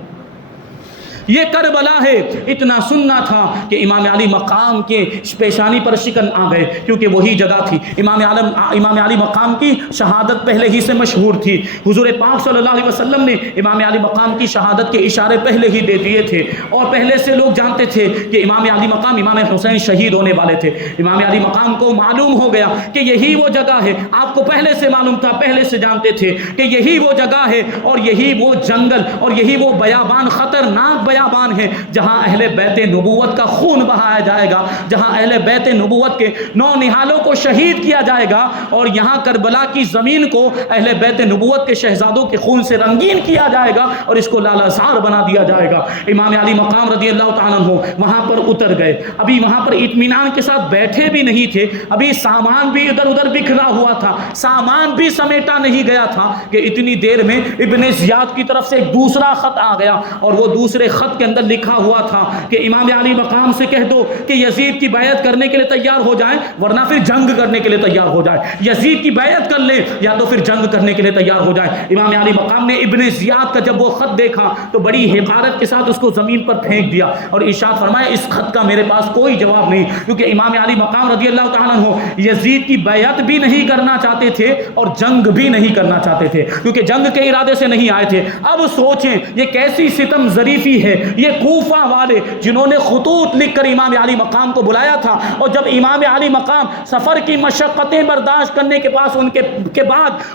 یہ کربلا ہے۔ اتنا سننا تھا کہ امام علی مقام کے پیشانی پر شکن آ گئے، کیونکہ وہی جگہ تھی۔ امام علی مقام کی شہادت پہلے ہی سے مشہور تھی۔ حضور پاک صلی اللہ علیہ وسلم نے امام علی مقام کی شہادت کے اشارے پہلے ہی دے دیے تھے، اور پہلے سے لوگ جانتے تھے کہ امام علی مقام امام حسین شہید ہونے والے تھے۔ امام علی مقام کو معلوم ہو گیا کہ یہی وہ جگہ ہے، آپ کو پہلے سے معلوم تھا، پہلے سے جانتے تھے کہ یہی وہ جگہ ہے اور یہی وہ جنگل اور یہی وہ بیابان، خطرناک بیابان ہے جہاں اہل بیت نبوت کا خون بہایا جائے گا، جہاں اہل بیت نبوت کے نو نہالوں کو شہید کیا جائے گا، اور یہاں کربلا کی زمین کو اہل بیت نبوت کے شہزادوں کے خون سے رنگین کیا جائے گا اور اس کو لالہزار بنا دیا جائے گا۔ امام علی مقام رضی اللہ تعالیٰ عنہ وہاں پر اتر گئے۔ ابھی وہاں پر اطمینان کے ساتھ بیٹھے بھی نہیں تھے، ابھی سامان بھی ادھر ادھر بکھرا ہوا تھا، سامان بھی سمیٹا نہیں گیا تھا کہ اتنی دیر میں ابن زیاد کی طرف سے ایک دوسرا خط آ گیا، اور وہ دوسرے خط کے اندر لکھا ہوا تھا کہ امام علی مقام سے کہہ دو کہ یزید کی بیعت کرنے کے لیے تیار ہو جائیں، ورنہ پھر جنگ کرنے کے لیے تیار ہو جائے۔ یزید کی بیعت کر لیں یا تو پھر جنگ کرنے کے لیے تیار ہو جائے۔ امام علی مقام نے ابن زیاد کا جب وہ خط دیکھا تو بڑی حقارت کے ساتھ اس کو زمین پر پھینک دیا اور ارشاد فرمایا اس خط کا میرے پاس کوئی جواب نہیں، کیونکہ امام علی مقام رضی اللہ تعالیٰ عنہ یزید کی بیعت بھی نہیں کرنا چاہتے تھے اور جنگ بھی نہیں کرنا چاہتے تھے، کیونکہ جنگ کے ارادے سے نہیں آئے تھے۔ اب سوچیں یہ کیسی ستم ظریفی ہے، یہ کوفہ والے جنہوں نے خطوط لکھ کر امام علی مقام کو بلایا تھا، اور جب امام علی مقام سفر کی مشقتیں برداشت کرنے کے بعد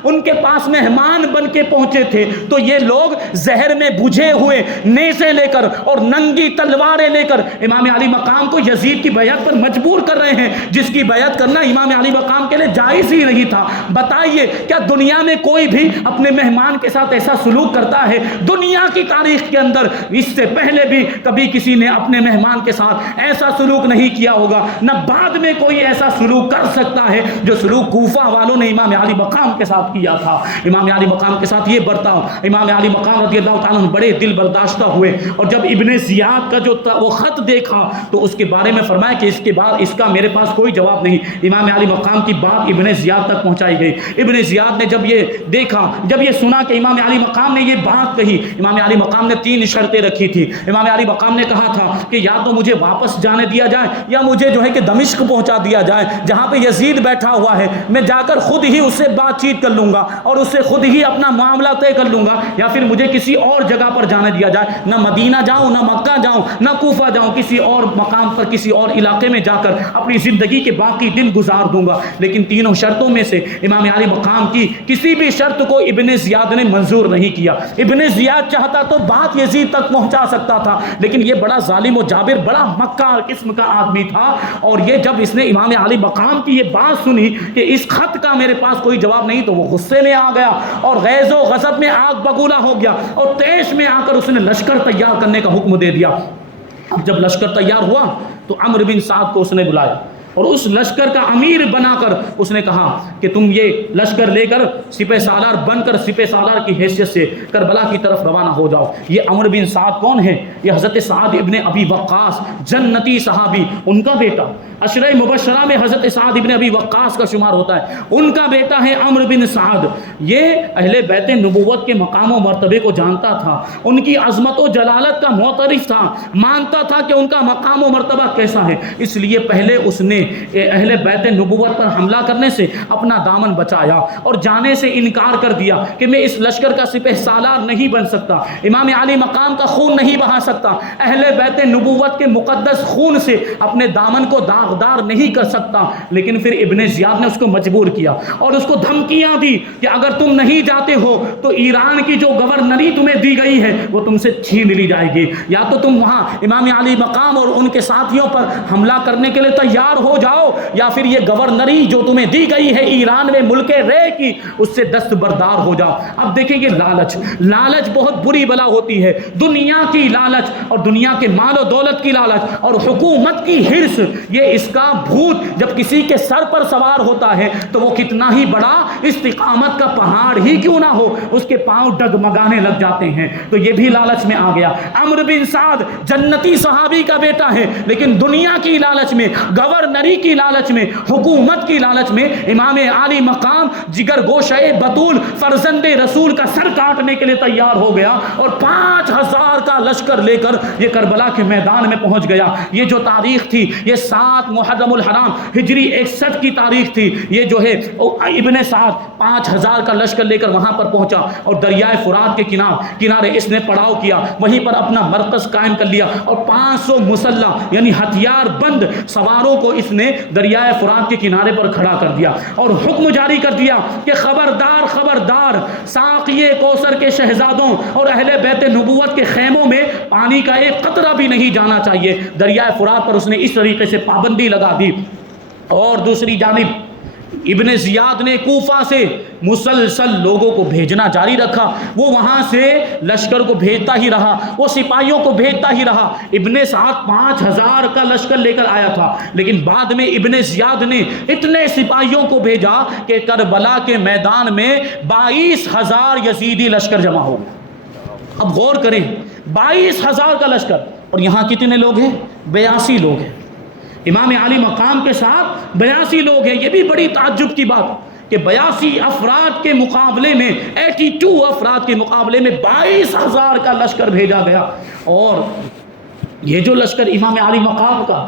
ان کے پاس مہمان بن کے پہنچے تھے، تو یہ لوگ زہر میں بجھے ہوئے نیزے لے کر اور ننگی تلواریں لے کر امام علی مقام کو یزید کی بیعت پر مجبور کر رہے ہیں، جس کی بیعت کرنا امام علی مقام کے لیے جائز ہی نہیں تھا۔ بتائیے کیا دنیا میں کوئی بھی اپنے مہمان کے ساتھ ایسا سلوک کرتا ہے؟ دنیا کی تاریخ کے اندر اس سے پہلے بھی کبھی کسی نے اپنے مہمان کے ساتھ ایسا سلوک نہیں کیا ہوگا، نہ بعد میں کوئی ایسا سلوک کر سکتا ہے جو سلوک کوفہ والوں نے امام علی مقام کے ساتھ کیا تھا۔ امام علی مقام کے ساتھ یہ برتاؤ، امام علی مقام رضی اللہ تعالیٰ عنہ بڑے دل برداشتہ ہوئے، اور جب ابن زیاد کا جو وہ خط دیکھا تو اس کے بارے میں فرمایا کہ اس کے بعد اس کا میرے پاس کوئی جواب نہیں۔ امام علی مقام کی بات ابن زیاد تک پہنچائی گئی۔ ابن زیاد نے جب یہ دیکھا، جب یہ سنا کہ امام علی مقام نے یہ بات کہی، امام علی مقام نے 3 شرطیں رکھی تھی۔ امام علی مقام نے کہا تھا کہ یا تو مجھے واپس جانے دیا جائے یا مجھے جو ہے کہ دمشق پہنچا دیا جائے جہاں پہ یزید بیٹھا ہوا ہے، میں جا کر خود ہی اس سے بات چیت کر لوں گا اور اس سے خود ہی اپنا معاملہ طے کر لوں گا، یا پھر مجھے کسی اور جگہ پر جانے دیا جائے، نہ مدینہ جاؤں، نہ مکہ جاؤں، نہ کوفہ جاؤں، کسی اور مقام پر کسی اور علاقے میں جا کر اپنی زندگی کے باقی دن گزار دوں گا۔ لیکن تینوں شرطوں میں سے امام علی مقام کی کسی بھی شرط کو ابن زیاد نے منظور نہیں کیا۔ ابن زیاد چاہتا تو بات یزید تک پہنچا سکتا تھا، لیکن یہ بڑا ظالم و جابر، بڑا مکار قسم کا آدمی تھا، اور یہ جب اس نے امام علی مقام کی یہ بات سنی کہ اس خط کا میرے پاس کوئی جواب نہیں، تو وہ غصے میں آ گیا اور غیظ و غضب میں آگ بگولا ہو گیا، اور تیش میں آ کر اس نے لشکر تیار کرنے کا حکم دے دیا۔ اب جب لشکر تیار ہوا تو عمرو بن سعد کو اس نے بلایا اور اس لشکر کا امیر بنا کر اس نے کہا کہ تم یہ لشکر لے کر سپہ سالار بن کر سپہ سالار کی حیثیت سے کربلا کی طرف روانہ ہو جاؤ۔ یہ عمرو بن سعد کون ہے؟ یہ حضرت سعد ابن ابی وقاص جنتی صحابی، ان کا بیٹا، عشرہ مبشرہ میں حضرت سعد ابن ابی وقاص کا شمار ہوتا ہے، ان کا بیٹا ہے عمرو بن سعد۔ یہ اہل بیت نبوت کے مقام و مرتبے کو جانتا تھا، ان کی عظمت و جلالت کا معترف تھا، مانتا تھا کہ ان کا مقام و مرتبہ کیسا ہے، اس لیے پہلے اس نے اہل بیت نبوت پر حملہ کرنے سے اپنا دامن بچایا اور جانے سے انکار کر دیا کہ میں اس لشکر کا سپہ سالار نہیں بن سکتا، امام علی مقام کا خون نہیں بہا سکتا، اہل بیت نبوت کے مقدس خون سے اپنے دامن کو داغدار نہیں کر سکتا۔ لیکن پھر ابن زیاد نے اس کو مجبور کیا اور اس کو دھمکیاں دی کہ اگر تم نہیں جاتے ہو تو ایران کی جو گورنری تمہیں دی گئی ہے وہ تم سے چھین لی جائے گی، یا تو تم وہاں امام علی مقام اور ان کے ساتھیوں پر حملہ کرنے کے لیے تیار ہو جاؤ، یا پھر یہ گورنری جو تمہیں دی گئی ہے ایران میں ملک رے کی، اس سے دستبردار ہو جاؤ۔ اب دیکھیں یہ لالچ بہت بری بلا ہوتی ہے، دنیا کی لالچ اور دنیا کے مال و دولت کی لالچ اور حکومت کی حرص، یہ اس کا بھوت جب کسی کے سر پر سوار ہوتا ہے تو وہ کتنا ہی بڑا استقامت کا پہاڑ ہی کیوں نہ ہو، اس کے پاؤں ڈگمگانے لگ جاتے ہیں۔ تو یہ بھی لالچ میں آ گیا۔ عمرو بن سعد جنتی صحابی کا بیٹا ہے، لیکن دنیا کی لالچ میں، گورنری کی لالچ میں، حکومت کی لالچ میں امام عالی مقام جگر گوشہ بطول فرزند رسول کا سر کاٹنے کے لیے تیار ہو گیا اور 5000 کا لشکر لے کر یہ کربلا کے میدان میں پہنچ گیا۔ یہ جو تاریخ تھی یہ 7 محرم الحرام ہجری 61 کی تاریخ تھی۔ یہ جو ہے ابن سعد 5000 کا لشکر لے کر وہاں پر پہنچا اور دریائے فرات کے کنارے اس نے پڑاؤ کیا، وہیں پر اپنا مرکز قائم کر لیا اور 500 مسلح یعنی ہتھیار بند سواروں کو اس نے دریائے فرات کے کنارے پر کھڑا کر دیا اور حکم جاری کر دیا کہ خبردار خبردار، ساقی کوثر کے شہزادوں اور اہل بیت نبوت کے خیموں میں پانی کا ایک قطرہ بھی نہیں جانا چاہیے۔ دریائے فرات پر اس نے اس طریقے سے پابندی لگا دی۔ اور دوسری جانب ابن زیاد نے کوفہ سے مسلسل لوگوں کو بھیجنا جاری رکھا، وہ وہاں سے لشکر کو بھیجتا ہی رہا، وہ سپاہیوں کو بھیجتا ہی رہا۔ ابن سعد 5000 کا لشکر لے کر آیا تھا، لیکن بعد میں ابن زیاد نے اتنے سپاہیوں کو بھیجا کہ کربلا کے میدان میں 22000 یزیدی لشکر جمع ہو گیا۔ اب غور کریں، 22000 کا لشکر، اور یہاں کتنے لوگ ہیں؟ 82 لوگ ہیں۔ امام عالی مقام کے ساتھ 82 لوگ ہیں۔ یہ بھی بڑی تعجب کی بات کہ 82 افراد کے مقابلے میں 82 افراد کے مقابلے میں 22000 کا لشکر بھیجا گیا۔ اور یہ جو لشکر امام عالی مقام کا،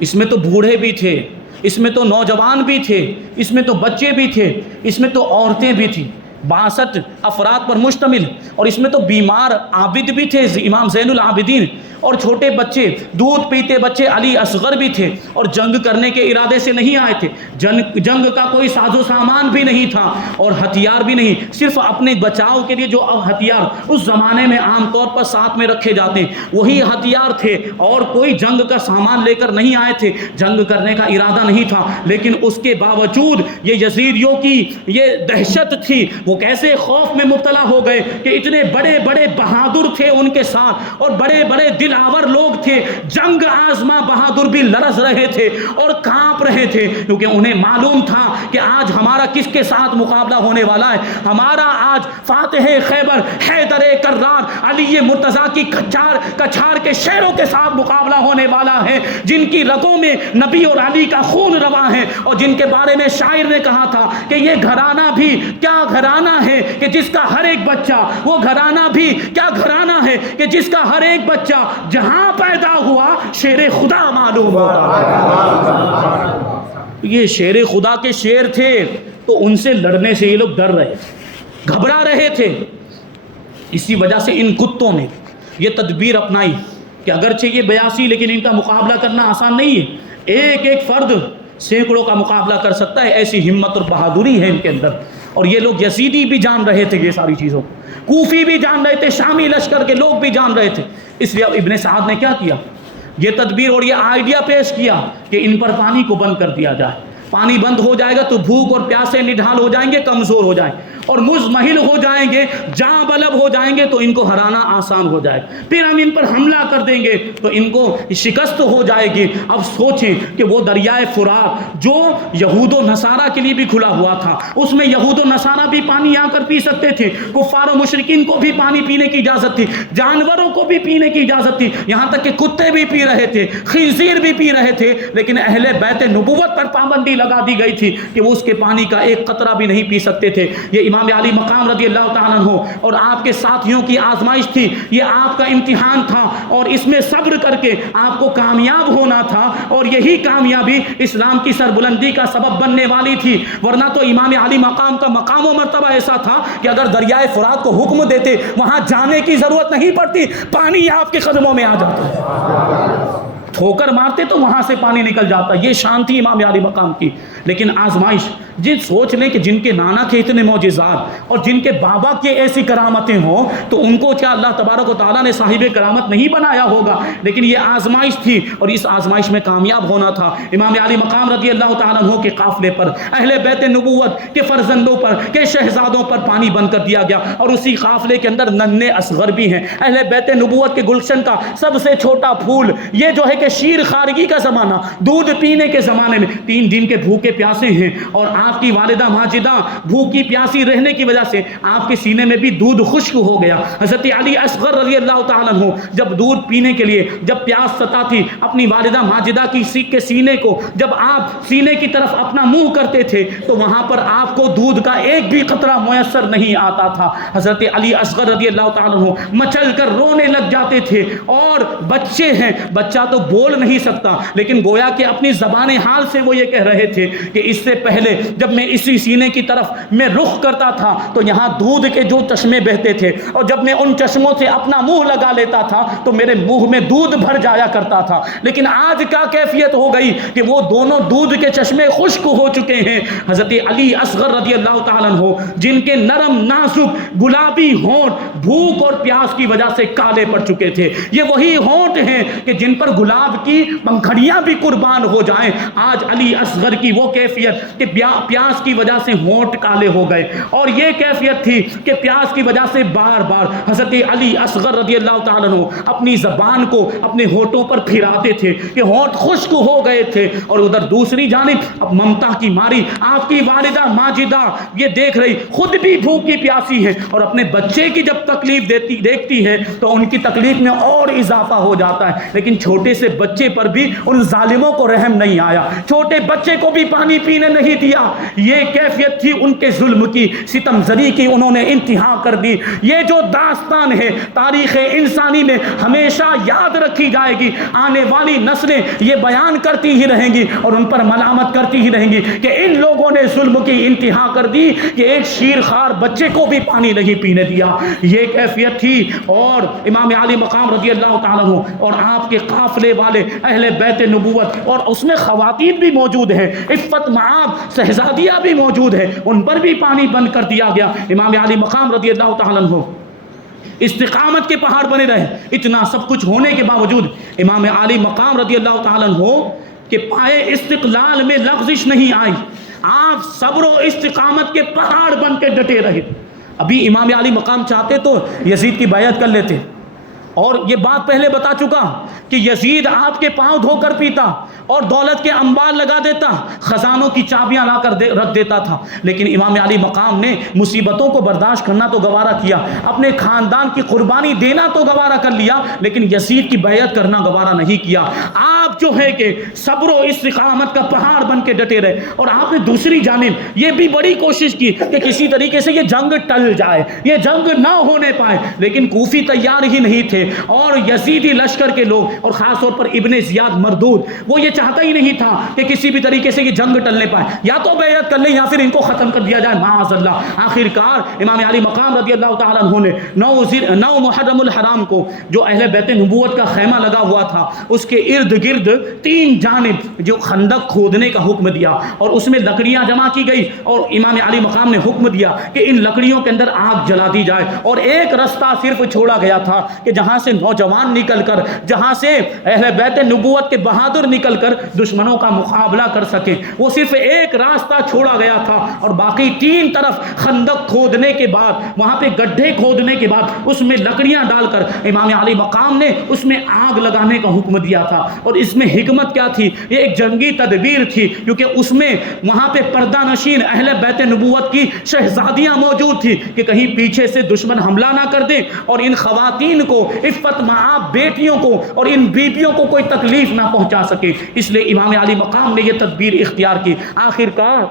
اس میں تو بوڑھے بھی تھے، اس میں تو نوجوان بھی تھے، اس میں تو بچے بھی تھے، اس میں تو عورتیں بھی تھیں، 62 افراد پر مشتمل، اور اس میں تو بیمار عابد بھی تھے امام زین العابدین، اور چھوٹے بچے، دودھ پیتے بچے علی اصغر بھی تھے، اور جنگ کرنے کے ارادے سے نہیں آئے تھے۔ جنگ کا کوئی ساز و سامان بھی نہیں تھا اور ہتھیار بھی نہیں، صرف اپنے بچاؤ کے لیے جو ہتھیار اس زمانے میں عام طور پر ساتھ میں رکھے جاتے ہیں وہی ہتھیار تھے، اور کوئی جنگ کا سامان لے کر نہیں آئے تھے، جنگ کرنے کا ارادہ نہیں تھا۔ لیکن اس کے باوجود یہ یزیدیوں کی یہ دہشت تھی، وہ کیسے خوف میں مبتلا ہو گئے کہ اتنے بڑے بڑے بہادر تھے ان کے ساتھ، اور بڑے بڑے دلاور لوگ تھے، جنگ آزما بہادر بھی لرز رہے تھے اور کانپ رہے تھے، کیونکہ انہیں معلوم تھا کہ آج ہمارا کس کے ساتھ مقابلہ ہونے والا ہے۔ ہمارا آج فاتح خیبر حیدر کرار علی مرتضیٰ کی کچھار کے شیروں کے ساتھ مقابلہ ہونے والا ہے، جن کی رگوں میں نبی اور علی کا خون رواں ہے، اور جن کے بارے میں شاعر نے کہا تھا کہ یہ گھرانہ بھی کیا گھرانہ ہے کہ جس کا ہر ایک بچہ، وہ گھرانہ بھی کیا گھرانہ ہے کہ جس کا ہر ایک بچہ جہاں پیدا ہوا شیر خدا معلوم ہوتا ہے۔ یہ شیر خدا کے شیر تھے، تو ان سے لڑنے سے یہ لوگ ڈر رہے تھے، گھبرا رہے تھے۔ اسی وجہ سے ان کتوں نے یہ تدبیر اپنائی کہ اگرچہ یہ 82 لیکن ان کا مقابلہ کرنا آسان نہیں ہے، ایک ایک فرد سینکڑوں کا مقابلہ کر سکتا ہے، ایسی ہمت اور بہادری ہے ان کے اندر۔ اور یہ لوگ یزیدی بھی جان رہے تھے یہ ساری چیزوں، کوفی بھی جان رہے تھے، شامی لشکر کے لوگ بھی جان رہے تھے۔ اس لیے ابن سعد نے کیا کیا؟ یہ تدبیر اور یہ آئیڈیا پیش کیا کہ ان پر پانی کو بند کر دیا جائے، پانی بند ہو جائے گا تو بھوک اور پیاسے نڈھال ہو جائیں گے، کمزور ہو جائیں گے اور مزمحل ہو جائیں گے، جاں بلب ہو جائیں گے، تو ان کو ہرانا آسان ہو جائے گا۔ پھر ہم ان پر حملہ کر دیں گے تو ان کو شکست ہو جائے گی۔ اب سوچیں کہ وہ دریائے فرات جو یہود و نصارہ کے لیے بھی کھلا ہوا تھا، اس میں یہود و نصارہ بھی پانی آ کر پی سکتے تھے، کفار و مشرکین کو بھی پانی پینے کی اجازت تھی، جانوروں کو بھی پینے کی اجازت تھی، یہاں تک کہ کتے بھی پی رہے تھے، خنزیر بھی پی رہے تھے، لیکن اہل بیت نبوت پر پابندی لگا دی گئی تھی کہ وہ اس کے پانی کا ایک قطرہ بھی نہیں پی سکتے تھے۔ یہ امام علی مقام رضی اللہ تعالیٰ عنہ اور آپ کے ساتھیوں کی آزمائش تھی، یہ آپ کا امتحان تھا، اور اس میں صبر کر کے آپ کو کامیاب ہونا تھا، اور یہی کامیابی اسلام کی سربلندی کا سبب بننے والی تھی۔ ورنہ تو امام علی مقام کا مقام و مرتبہ ایسا تھا کہ اگر دریائے فرات کو حکم دیتے وہاں جانے کی ضرورت نہیں پڑتی، پانی آپ کے قدموں میں آ جاتا، ٹھوکر مارتے تو وہاں سے پانی نکل جاتا۔ یہ شان تھی امام علی مقام کی۔ لیکن آزمائش، جن سوچ لیں کہ جن کے نانا کے اتنے معجزات اور جن کے بابا کے ایسی کرامتیں ہوں تو ان کو کیا اللہ تبارک و تعالیٰ نے صاحب کرامت نہیں بنایا ہوگا؟ لیکن یہ آزمائش تھی اور اس آزمائش میں کامیاب ہونا تھا۔ امام علی مقام رضی اللہ تعالیٰ عنہ کے قافلے پر، اہل بیت نبوت کے فرزندوں پر، کے شہزادوں پر پانی بند کر دیا گیا، اور اسی قافلے کے اندر ننھے اصغر بھی ہیں۔ اہل بیت نبوت کے گلشن کا سب سے چھوٹا پھول یہ جو ہے کہ کہ شیر خارگی کا زمانہ، دودھ پینے کے زمانے میں 3 دن کے بھوکے پیاسے ہیں، اور آپ کی والدہ ماجدہ بھوکی پیاسی رہنے کی وجہ سے آپ کے سینے میں بھی دودھ خشک ہو گیا۔ حضرت علی اصغر رضی اللہ تعالیٰ عنہ جب دودھ پینے کے لیے جب پیاس ستا تھی اپنی والدہ ماجدہ کی کے سینے کو جب آپ سینے کی طرف اپنا منہ کرتے تھے تو وہاں پر آپ کو دودھ کا ایک بھی قطرہ میسر نہیں آتا تھا۔ حضرت علی اصغر رضی اللہ تعالیٰ عنہ مچل کر رونے لگ جاتے تھے، اور بچے ہیں، بچہ تو بول نہیں سکتا، لیکن گویا کہ اپنی زبان حال سے وہ یہ کہہ رہے تھے کہ اس سے پہلے جب میں اسی سینے کی طرف میں رخ کرتا تھا تو یہاں دودھ کے جو چشمے بہتے تھے، اور جب میں ان چشموں سے اپنا منہ لگا لیتا تھا تو میرے منہ میں دودھ بھر جایا کرتا تھا، لیکن آج کیا کیفیت ہو گئی کہ وہ دونوں دودھ کے چشمے خشک ہو چکے ہیں۔ حضرت علی اصغر رضی اللہ تعالیٰ عنہ جن کے نرم نازک گلابی ہونٹ بھوک اور پیاس کی وجہ سے کالے پڑ چکے تھے، یہ وہی ہونٹ ہیں کہ جن پر گلاب کی پنکھڑیاں بھی قربان ہو جائیں، آج علی اصغر کی وہ کیفیت کہ پیاس کی وجہ سے ہونٹ کالے ہو گئے، اور یہ کیفیت تھی کہ پیاس کی وجہ سے بار بار حضرت علی اصغر رضی اللہ تعالیٰ عنہ اپنی زبان کو اپنے ہونٹوں پر پھراتے تھے کہ ہونٹ خشک ہو گئے تھے، اور ادھر دوسری جانب اب ممتا کی ماری آپ کی والدہ ماجدہ یہ دیکھ رہی خود بھی بھوکی پیاسی ہے، اور اپنے بچے کی جب تکلیف دیکھتی ہے تو ان کی تکلیف میں اور اضافہ ہو جاتا ہے، لیکن چھوٹے سے بچے پر بھی ان ظالموں کو رحم نہیں آیا، چھوٹے بچے کو بھی پانی پینے نہیں دیا۔ یہ کیفیت تھی ان کے ظلم کی، ستم زری کی انہوں نے انتہا کر دی۔ یہ جو داستان ہے تاریخ انسانی میں ہمیشہ یاد رکھی جائے گی، آنے والی نسلیں یہ بیان کرتی ہی رہیں گی اور ان پر ملامت کرتی ہی رہیں گی کہ ان لوگوں نے ظلم کی انتہا کر دی کہ ایک شیر خوار بچے کو بھی پانی نہیں پینے دیا۔ یہ کیفیت تھی، اور امام علی مقام رضی اللہ تعالیٰ عنہ اور آپ کے قافلے والے اہل بیت نبوت، اور اس میں خواتین بھی موجود ہیں، عفت معاب شہزادیاں بھی موجود ہیں، ان پر بھی پانی بند کر دیا گیا۔ امام علی مقام رضی اللہ تعالیٰ عنہ استقامت کے پہاڑ بنے رہے، اتنا سب کچھ ہونے کے باوجود امام علی مقام رضی اللہ تعالیٰ عنہ کے پائے استقلال میں لغزش نہیں آئی، آپ صبر و استقامت کے پہاڑ بن کے ڈٹے رہے۔ ابھی امام علی مقام چاہتے تو یزید کی بیعت کر لیتے، اور یہ بات پہلے بتا چکا کہ یزید آپ کے پاؤں دھو کر پیتا اور دولت کے انبار لگا دیتا، خزانوں کی چابیاں لا کر رکھ دیتا تھا، لیکن امام علی مقام نے مصیبتوں کو برداشت کرنا تو گوارا کیا، اپنے خاندان کی قربانی دینا تو گوارا کر لیا، لیکن یزید کی بیعت کرنا گوارا نہیں کیا۔ آپ جو ہے کہ صبر و استقامت کا پہاڑ بن کے ڈٹے رہے، اور آپ نے دوسری جانب یہ بھی بڑی کوشش کی کہ کسی طریقے سے یہ جنگ ٹل جائے، یہ جنگ نہ ہونے پائے، لیکن کوفی تیار ہی نہیں تھے، اور یزیدی لشکر کے لوگ اور خاص طور پر ابن زیاد مردود وہ یہ چاہتا ہی نہیں تھا کہ کسی بھی طریقے سے یہ جنگ ٹلنے پائے، یا تو بیعت کر لیں یا پھر ان کو ختم کر دیا جائے معاذ اللہ۔ آخر کار امام علی مقام رضی اللہ تعالیٰ عنہ نے 9 محرم الحرام کو جو اہل بیت نبوت کا خیمہ لگا ہوا تھا اس کے ارد گرد 3 جانب جو خندق کھودنے کا حکم دیا، اور اس میں لکڑیاں جمع کی گئی، اور امام علی مقام نے حکم دیا کہ ان لکڑیوں کے اندر آگ جلا دی جائے، اور ایک رستہ صرف چھوڑا گیا تھا کہ جہاں سے نوجوان نکل کر، جہاں سے اہل بیت نبوت کے بہادر نکل کر دشمنوں کا مقابلہ کر سکے، وہ صرف ایک راستہ چھوڑا گیا تھا، اور باقی 3 طرف خندق کھودنے کے بعد، وہاں پہ گڈھے کھودنے کے بعد اس میں لکڑیاں ڈال کر امام علی مقام نے اس میں آگ لگانے کا حکم دیا تھا۔ اور اس میں حکمت کیا تھی؟ یہ ایک جنگی تدبیر تھی، کیونکہ اس میں وہاں پہ پردہ نشین اہل بیت نبوت کی شہزادیاں موجود تھی کہ کہیں پیچھے سے دشمن حملہ نہ کر دیں اور ان خواتین کو، عفت معاب بیٹیوں کو اور ان بیبیوں کو کوئی تکلیف نہ پہنچا سکے، اس لیے امام علی مقام نے یہ تدبیر اختیار کی۔ آخر کار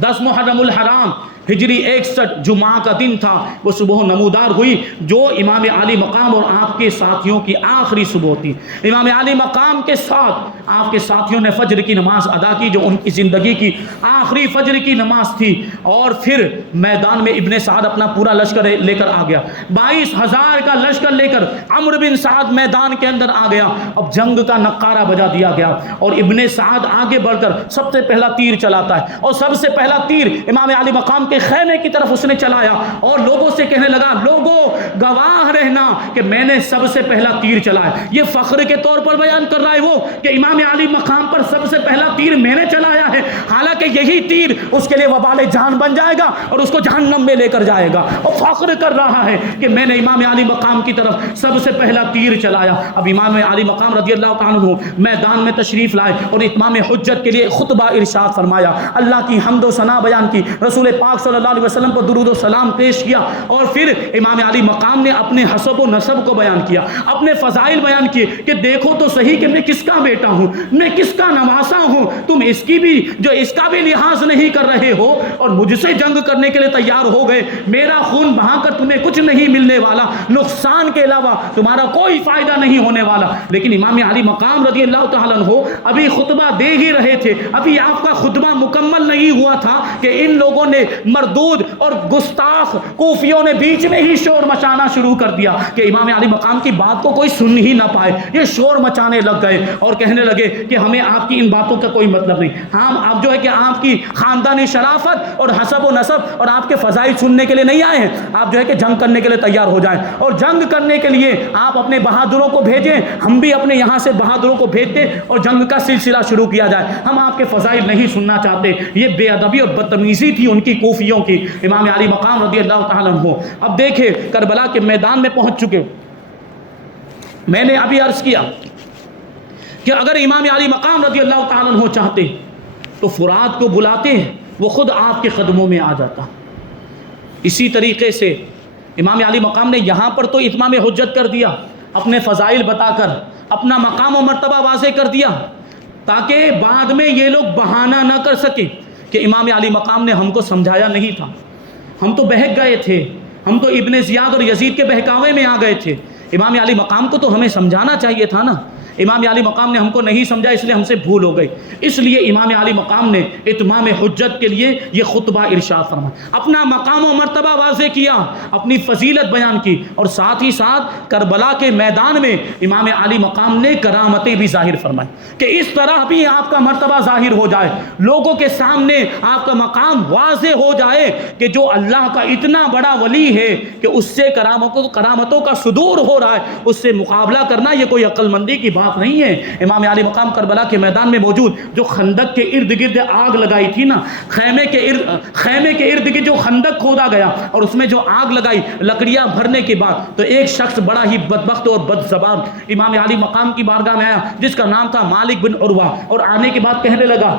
10 محرم الحرام ہجری 61 جمعہ کا دن تھا، وہ صبح نمودار ہوئی جو امام علی مقام اور آپ کے ساتھیوں کی آخری صبح تھی۔ امام علی مقام کے ساتھ آپ کے ساتھیوں نے فجر کی نماز ادا کی جو ان کی زندگی کی آخری فجر کی نماز تھی، اور پھر میدان میں ابن سعد اپنا پورا لشکر لے کر آ گیا، 22,000 کا لشکر لے کر عمرو بن سعد میدان کے اندر آ گیا۔ اب جنگ کا نقارہ بجا دیا گیا، اور ابن سعد آگے بڑھ کر سب سے پہلا تیر چلاتا ہے، اور سب سے پہلا تیر امام علی مقام کے خیمے کی طرف اس نے چلایا اور لوگوں سے کہنے لگا لوگوں گواہ رہنا کہ میں نے سب سے پہلا تیر چلایا. یہ فخر کے طور پر بیان کر رہا ہے وہ کہ امام علی مقام پر سب سے پہلا تیر میں نے چلایا ہے، حالانکہ یہی تیر اس کے لیے وبال جان بن جائے گا اور اس کو جہنم میں لے کر جائے گا. اور فخر کر رہا ہے کہ میں نے امام علی مقام کی طرف سب سے پہلا تیر چلایا. اب امام علی مقام رضی اللہ تعالیٰ عنہ میدان میں تشریف لائے اور اتمام حجت کے لیے خطبہ ارشاد فرمایا، اللہ کی حمد و ثنا بیان کی، رسول پاک صلی اللہ علیہ وسلم پر درود و سلام پیش کیا، اور پھر امام علی مقام نے اپنے حسب و نسب کو بیان کیا، اپنے فضائل بیان کیے کہ دیکھو تو صحیح کہ میں کس کا بیٹا ہوں، میں کس کا نواسا ہوں، تم اس کی بھی اس کا بھی لحاظ نہیں کر رہے ہو اور مجھ سے جنگ کرنے کے لیے تیار ہو گئے. میرا خون بہا کر تمہیں کچھ نہیں ملنے والا، نقصان کے علاوہ تمہارا کوئی فائدہ نہیں ہونے والا. لیکن امام علی مقام رضی اللہ تعالیٰ عنہ ابھی خطبہ دے ہی رہے تھے، ابھی آپ کا خطبہ مکمل نہیں ہوا تھا کہ ان لوگوں نے مردود اور گستاخ کوفیوں نے بیچ میں ہی شور مچانا شروع کر دیا کہ امام علی مقام کی بات کو کوئی سن ہی نہ پائے. یہ شور مچانے لگ گئے اور کہنے لگے کہ ہمیں آپ کی ان باتوں کا کوئی مطلب نہیں، ہم آپ جو ہے کہ آپ کی خاندانی شرافت اور حسب و نسب اور آپ کے فضائل سننے کے لیے نہیں آئے ہیں، آپ جو ہے کہ جنگ کرنے کے لیے تیار ہو جائیں اور جنگ کرنے کے لیے آپ اپنے بہادروں کو بھیجیں، ہم بھی اپنے یہاں سے بہادروں کو بھیجتے اور جنگ کا سلسلہ شروع کیا جائے. ہم آپ کے فضائل نہیں سننا چاہتے. یہ بے ادبی اور بدتمیزی تھی ان کی کوفیوں کی. امام علی مقام رضی اللہ تعالیٰ عنہ اب دیکھیں کربلا کے میدان میں پہنچ چکے. میں نے ابھی عرض کیا کہ اگر امام علی مقام رضی اللہ تعالیٰ عنہ چاہتے تو فرات کو بلاتے ہیں، وہ خود آپ کے قدموں میں آ جاتا. اسی طریقے سے امام علی مقام نے یہاں پر تو اتمام حجت کر دیا، اپنے فضائل بتا کر اپنا مقام و مرتبہ واضح کر دیا تاکہ بعد میں یہ لوگ بہانہ نہ کر سکے کہ امام علی مقام نے ہم کو سمجھایا نہیں تھا، ہم تو بہک گئے تھے، ہم تو ابن زیاد اور یزید کے بہکاوے میں آ گئے تھے. امام علی مقام کو تو ہمیں سمجھانا چاہیے تھا نا. امام علی مقام نے ہم کو نہیں سمجھا، اس لیے ہم سے بھول ہو گئی. اس لیے امام علی مقام نے اتمام حجت کے لیے یہ خطبہ ارشاد فرمایا، اپنا مقام و مرتبہ واضح کیا، اپنی فضیلت بیان کی، اور ساتھ ہی ساتھ کربلا کے میدان میں امام علی مقام نے کرامتیں بھی ظاہر فرمائی کہ اس طرح بھی آپ کا مرتبہ ظاہر ہو جائے، لوگوں کے سامنے آپ کا مقام واضح ہو جائے کہ جو اللہ کا اتنا بڑا ولی ہے کہ اس سے کرامتوں کا صدور ہو رہا ہے، اس سے مقابلہ کرنا یہ کوئی عقل مندی کی بات نہیں ہے. امام علی مقام کربلا کے میدان میں موجود جو خندق کے ارد گرد آگ لگائی تھی نا، خیمے کے ارد گرد جو خندق کھودا گیا اور اس میں جو آگ لگائی لکڑیاں بھرنے کے بعد، تو ایک شخص بڑا ہی بدبخت اور بد زبان امام علی مقام کی بارگاہ میں آیا جس کا نام تھا مالک بن عروہ، اور آنے کے بعد کہنے لگا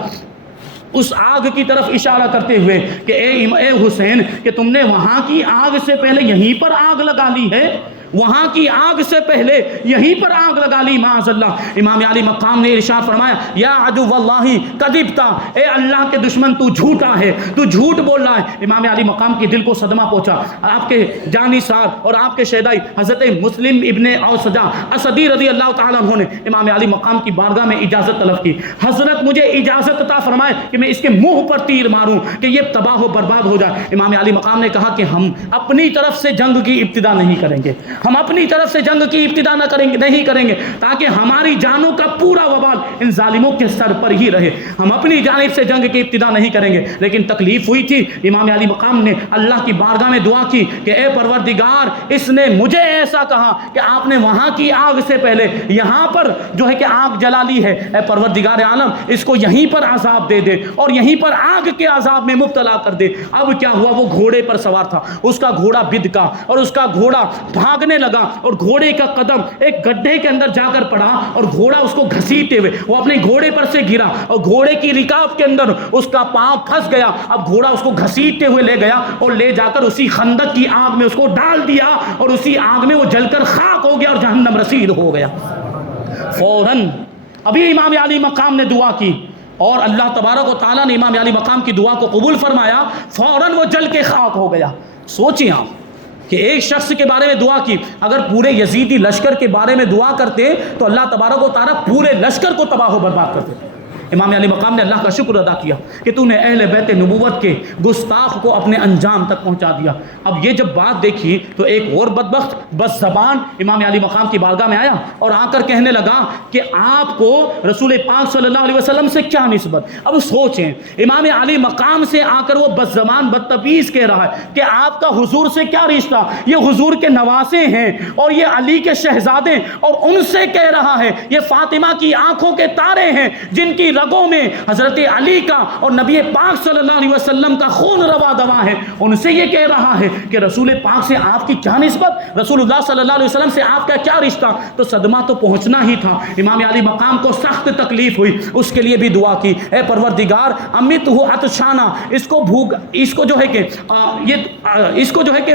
اس آگ کی طرف اشارہ کرتے ہوئے کہ اے حسین کہ تم نے وہاں کی آگ سے پہلے یہیں پر آگ لگا لی ہے، وہاں کی آگ سے پہلے یہیں پر آگ لگا لی معاذ اللہ. امام علی مقام نے ارشاد فرمایا یا عدو اللہ کذبتا، اے اللہ کے دشمن تو جھوٹا ہے، تو جھوٹ بول رہا ہے. امام علی مقام کے دل کو صدمہ پہنچا. آپ کے جانی صاحب اور آپ کے شہدائی حضرت مسلم ابن اوسجا اسدی رضی اللہ تعالیٰ عنہ نے امام علی مقام کی بارگاہ میں اجازت طلب کی، حضرت مجھے اجازت عطا فرمائے کہ میں اس کے منہ پر تیر ماروں کہ یہ تباہ و برباد ہو جائے. امام علی مقام نے کہا کہ ہم اپنی طرف سے جنگ کی ابتدا نہیں کریں گے، ہم اپنی طرف سے جنگ کی ابتدا نہیں کریں گے تاکہ ہماری جانوں کا پورا وبال ان ظالموں کے سر پر ہی رہے. ہم اپنی جانب سے جنگ کی ابتدا نہیں کریں گے. لیکن تکلیف ہوئی تھی. امام علی مقام نے اللہ کی بارگاہ میں دعا کی کہ اے پروردگار، اس نے مجھے ایسا کہا کہ آپ نے وہاں کی آگ سے پہلے یہاں پر جو ہے کہ آگ جلا لی ہے، اے پروردگار عالم اس کو یہیں پر عذاب دے دے اور یہیں پر آگ کے عذاب میں مبتلا کر دے. اب کیا ہوا، وہ گھوڑے پر سوار تھا، اس کا گھوڑا بدکا اور اس کا گھوڑا بھاگنے لگا اور گھوڑے کا قدم ایک گڈھے کے اندر جا کر پڑا اور گھوڑا اس کو گھسیٹتے ہوئے وہ اپنے گھوڑے پر سے گرا اور گھوڑے کی رکاب کے اندر اس کا پاؤں پھنس گیا. اب گھوڑا اس کو گھسیٹتے ہوئے لے گیا اور لے جا کر اسی خندق کی آگ میں اس کو ڈال دیا اور اسی آگ میں وہ جل کر خاک ہو گیا اور جہنم رسید ہو گیا. فوراً ابھی امام علی مقام نے دعا کی اور اللہ تبارک و تعالیٰ نے امام علی مقام کی دعا کو قبول فرمایا. فوراً وہ جل کے خاک ہو گیا. سوچیں آپ کہ ایک شخص کے بارے میں دعا کی، اگر پورے یزیدی لشکر کے بارے میں دعا کرتے تو اللہ تبارک و تعالیٰ پورے لشکر کو تباہ و برباد کرتے. امام علی مقام نے اللہ کا شکر ادا کیا کہ تو نے اہل بیت نبوت کے گستاخ کو اپنے انجام تک پہنچا دیا۔ اب یہ جب بات دیکھی تو ایک اور بدبخت بس زبان امام علی مقام کی بارگاہ میں آیا اور آ کر کہنے لگا کہ آپ کو رسول پاک صلی اللہ علیہ وسلم سے کیا نسبت۔ اب سوچیں، امام علی مقام سے آ کر وہ بس زبان بدتمیز کہہ رہا ہے کہ آپ کا حضور سے کیا رشتہ، یہ حضور کے نواسے ہیں اور یہ علی کے شہزادے، اور ان سے کہہ رہا ہے یہ فاطمہ کی آنکھوں کے تارے ہیں جن کی رگوں میں حضرت علی کا اور نبی پاک صلی اللہ علیہ وسلم کا خون روا دوا ہے، ان سے یہ کہہ رہا ہے کہ رسول پاک سے آپ کی کیا نسبت، رسول اللہ صلی اللہ علیہ وسلم سے آپ کا کیا رشتہ۔ تو صدمہ تو پہنچنا ہی تھا۔ امام علی مقام کو سخت تکلیف ہوئی، اس کے لیے بھی دعا کی، اے پروردگار امیت ہو عطشانہ، اس کو بھوک، اس کو جو ہے کہ اس کو جو ہے کہ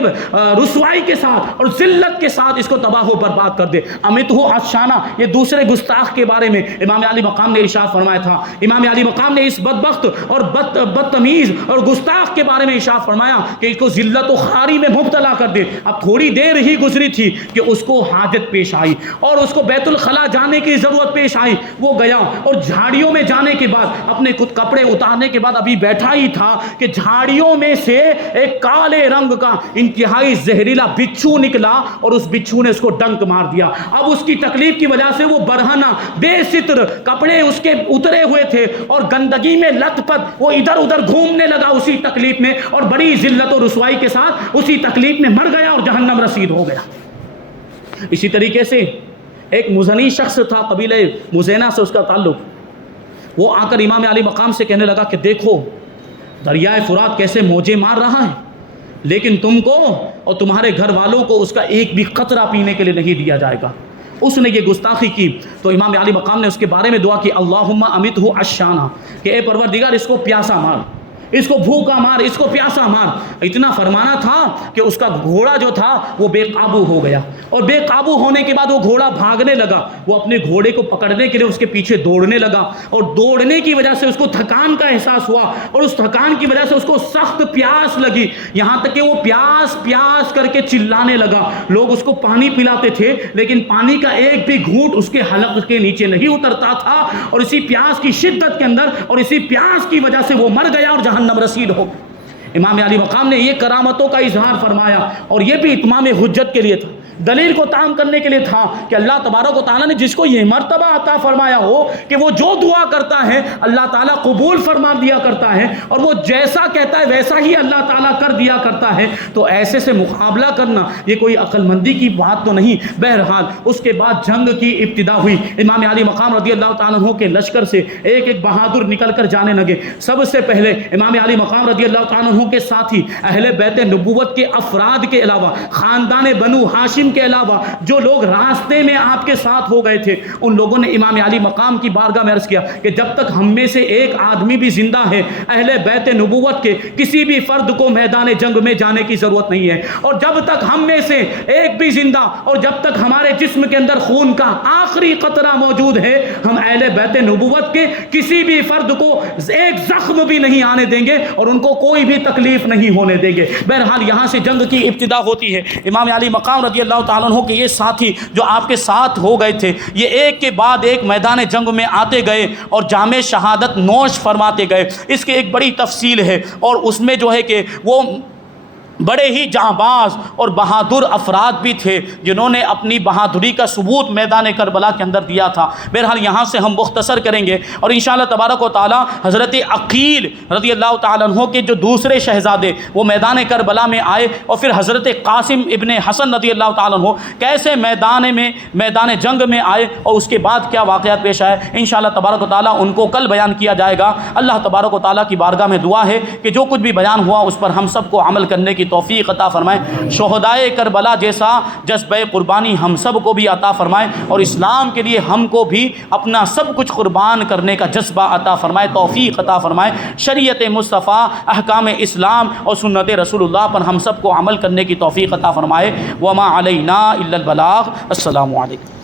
رسوائی کے ساتھ اور ذلت کے ساتھ اس کو تباہ و برباد کر دے۔ امیت ہو عطشانہ، یہ دوسرے گستاخ کے بارے میں امام علی مقام نے ارشاد فرمایا تھا۔ امام علی مقام نے اس بدبخت اور بدتمیز اور گستاخ کے بارے میں ارشاد فرمایا کہ اس کو ذلت و خواری میں مبتلا کر دے۔ اب تھوڑی دیر ہی گزری تھی کہ اس کو حاجت پیش آئی اور اس کو بیت الخلا جانے کی ضرورت پیش آئی۔ وہ گیا اور جھاڑیوں میں جانے کے بعد اپنے کپڑے اتارنے کے بعد ابھی بیٹھا ہی تھا کہ جھاڑیوں میں سے ایک کالے رنگ کا انتہائی زہریلا بچھو نکلا اور اس بچھو نے اس کو ڈنک مار دیا۔ اب اس کی تکلیف کی وجہ سے وہ برہنہ بے ستر، کپڑے اس کے اترے ہوئے تھے اور گندگی میں لت پت وہ ادھر ادھر گھومنے لگا اسی تکلیف میں، اور بڑی ذلت و رسوائی کے ساتھ اسی تکلیف میں مر گیا اور جہنم رسید ہو گیا۔ اسی طریقے سے ایک مزنی شخص تھا، قبیلہ مزینہ سے اس کا تعلق، وہ آ کر امام علی مقام سے کہنے لگا کہ دیکھو دریائے فرات کیسے موجیں مار رہا ہے، لیکن تم کو اور تمہارے گھر والوں کو اس کا ایک بھی قطرہ پینے کے لیے نہیں دیا جائے گا۔ اس نے یہ گستاخی کی تو امام علی مقام نے اس کے بارے میں دعا کی، اللہم امتہ عطشانہ، کہ اے پروردگار اس کو پیاسا مار، اس کو بھوکا مار، اس کو پیاسا مار۔ اتنا فرمانا تھا کہ اس کا گھوڑا جو تھا وہ بے قابو ہو گیا، اور بے قابو ہونے کے بعد وہ گھوڑا بھاگنے لگا۔ وہ اپنے گھوڑے کو پکڑنے کے لیے اس کے پیچھے دوڑنے لگا، اور دوڑنے کی وجہ سے اس کو تھکان کا احساس ہوا، اور اس تھکان کی وجہ سے اس کو سخت پیاس لگی، یہاں تک کہ وہ پیاس پیاس کر کے چلانے لگا۔ لوگ اس کو پانی پلاتے تھے لیکن پانی کا ایک بھی گھونٹ اس کے حلق کے نیچے نہیں اترتا تھا، اور اسی پیاس کی شدت کے اندر اور اسی پیاس کی وجہ سے وہ مر گیا اور جہنم رسید ہو گیا۔ امام علی مقام نے یہ کرامتوں کا اظہار فرمایا، اور یہ بھی اتمام حجت کے لیے تھا، دلیل کو تام کرنے کے لیے تھا کہ اللہ تبارک و تعالیٰ نے جس کو یہ مرتبہ عطا فرمایا ہو کہ وہ جو دعا کرتا ہے اللہ تعالیٰ قبول فرما دیا کرتا ہے، اور وہ جیسا کہتا ہے ویسا ہی اللہ تعالیٰ کر دیا کرتا ہے، تو ایسے سے مقابلہ کرنا یہ کوئی عقل مندی کی بات تو نہیں۔ بہرحال اس کے بعد جنگ کی ابتدا ہوئی۔ امام علی مقام رضی اللہ تعالیٰ عنہ کے لشکر سے ایک ایک بہادر نکل کر جانے لگے۔ سب سے پہلے امام علی مقام رضی اللہ تعالیٰ عنہ کے ساتھی اہل بیت نبوت کے افراد کے علاوہ، خاندان بنو ہاشم کے علاوہ جو لوگ راستے میں آپ کے ساتھ ہو گئے تھے، ان لوگوں نے امام علی مقام کی بارگاہ میں عرض کیا کہ جب تک ہم میں سے ایک آدمی بھی زندہ ہے، اہل بیت نبوت کے کسی بھی فرد کو میدان جنگ میں جانے کی ضرورت نہیں ہے، اور جب تک ہم میں سے ایک بھی زندہ اور جب تک ہمارے جسم کے اندر خون کا آخری قطرہ موجود ہے، ہم اہل بیت نبوت کے کسی بھی فرد کو ایک زخم بھی نہیں آنے دیں گے اور ان کو کوئی بھی تکلیف نہیں ہونے دیں گے۔ بہرحال یہاں سے جنگ کی ابتدا ہوتی ہے۔ امام علی مقام رضی اللہ تعالیٰ عنہ کے یہ ساتھی جو آپ کے ساتھ ہو گئے تھے، یہ ایک کے بعد ایک میدان جنگ میں آتے گئے اور جام شہادت نوش فرماتے گئے۔ اس کی ایک بڑی تفصیل ہے، اور اس میں جو ہے کہ وہ بڑے ہی جانباز اور بہادر افراد بھی تھے جنہوں نے اپنی بہادری کا ثبوت میدان کربلا کے اندر دیا تھا۔ بہرحال یہاں سے ہم مختصر کریں گے، اور انشاءاللہ تبارک و تعالی حضرت عقیل رضی اللہ تعالیٰ عنہ کے جو دوسرے شہزادے وہ میدان کربلا میں آئے، اور پھر حضرت قاسم ابن حسن رضی اللہ تعالیٰ عنہ کیسے میدان جنگ میں آئے اور اس کے بعد کیا واقعات پیش آئے، انشاءاللہ تبارک و تعالی ان کو کل بیان کیا جائے گا۔ اللہ تبارک و تعالیٰ کی بارگاہ میں دعا ہے کہ جو کچھ بھی بیان ہوا اس پر ہم سب کو عمل کرنے کی توفیق عطا فرمائے، شہدائے کربلا جیسا جذبہ قربانی ہم سب کو بھی عطا فرمائے، اور اسلام کے لیے ہم کو بھی اپنا سب کچھ قربان کرنے کا جذبہ عطا فرمائے، توفیق عطا فرمائے، شریعت مصطفیٰ، احکام اسلام اور سنت رسول اللہ پر ہم سب کو عمل کرنے کی توفیق عطا فرمائے۔ وما علینا الا البلاغ۔ السلام علیکم۔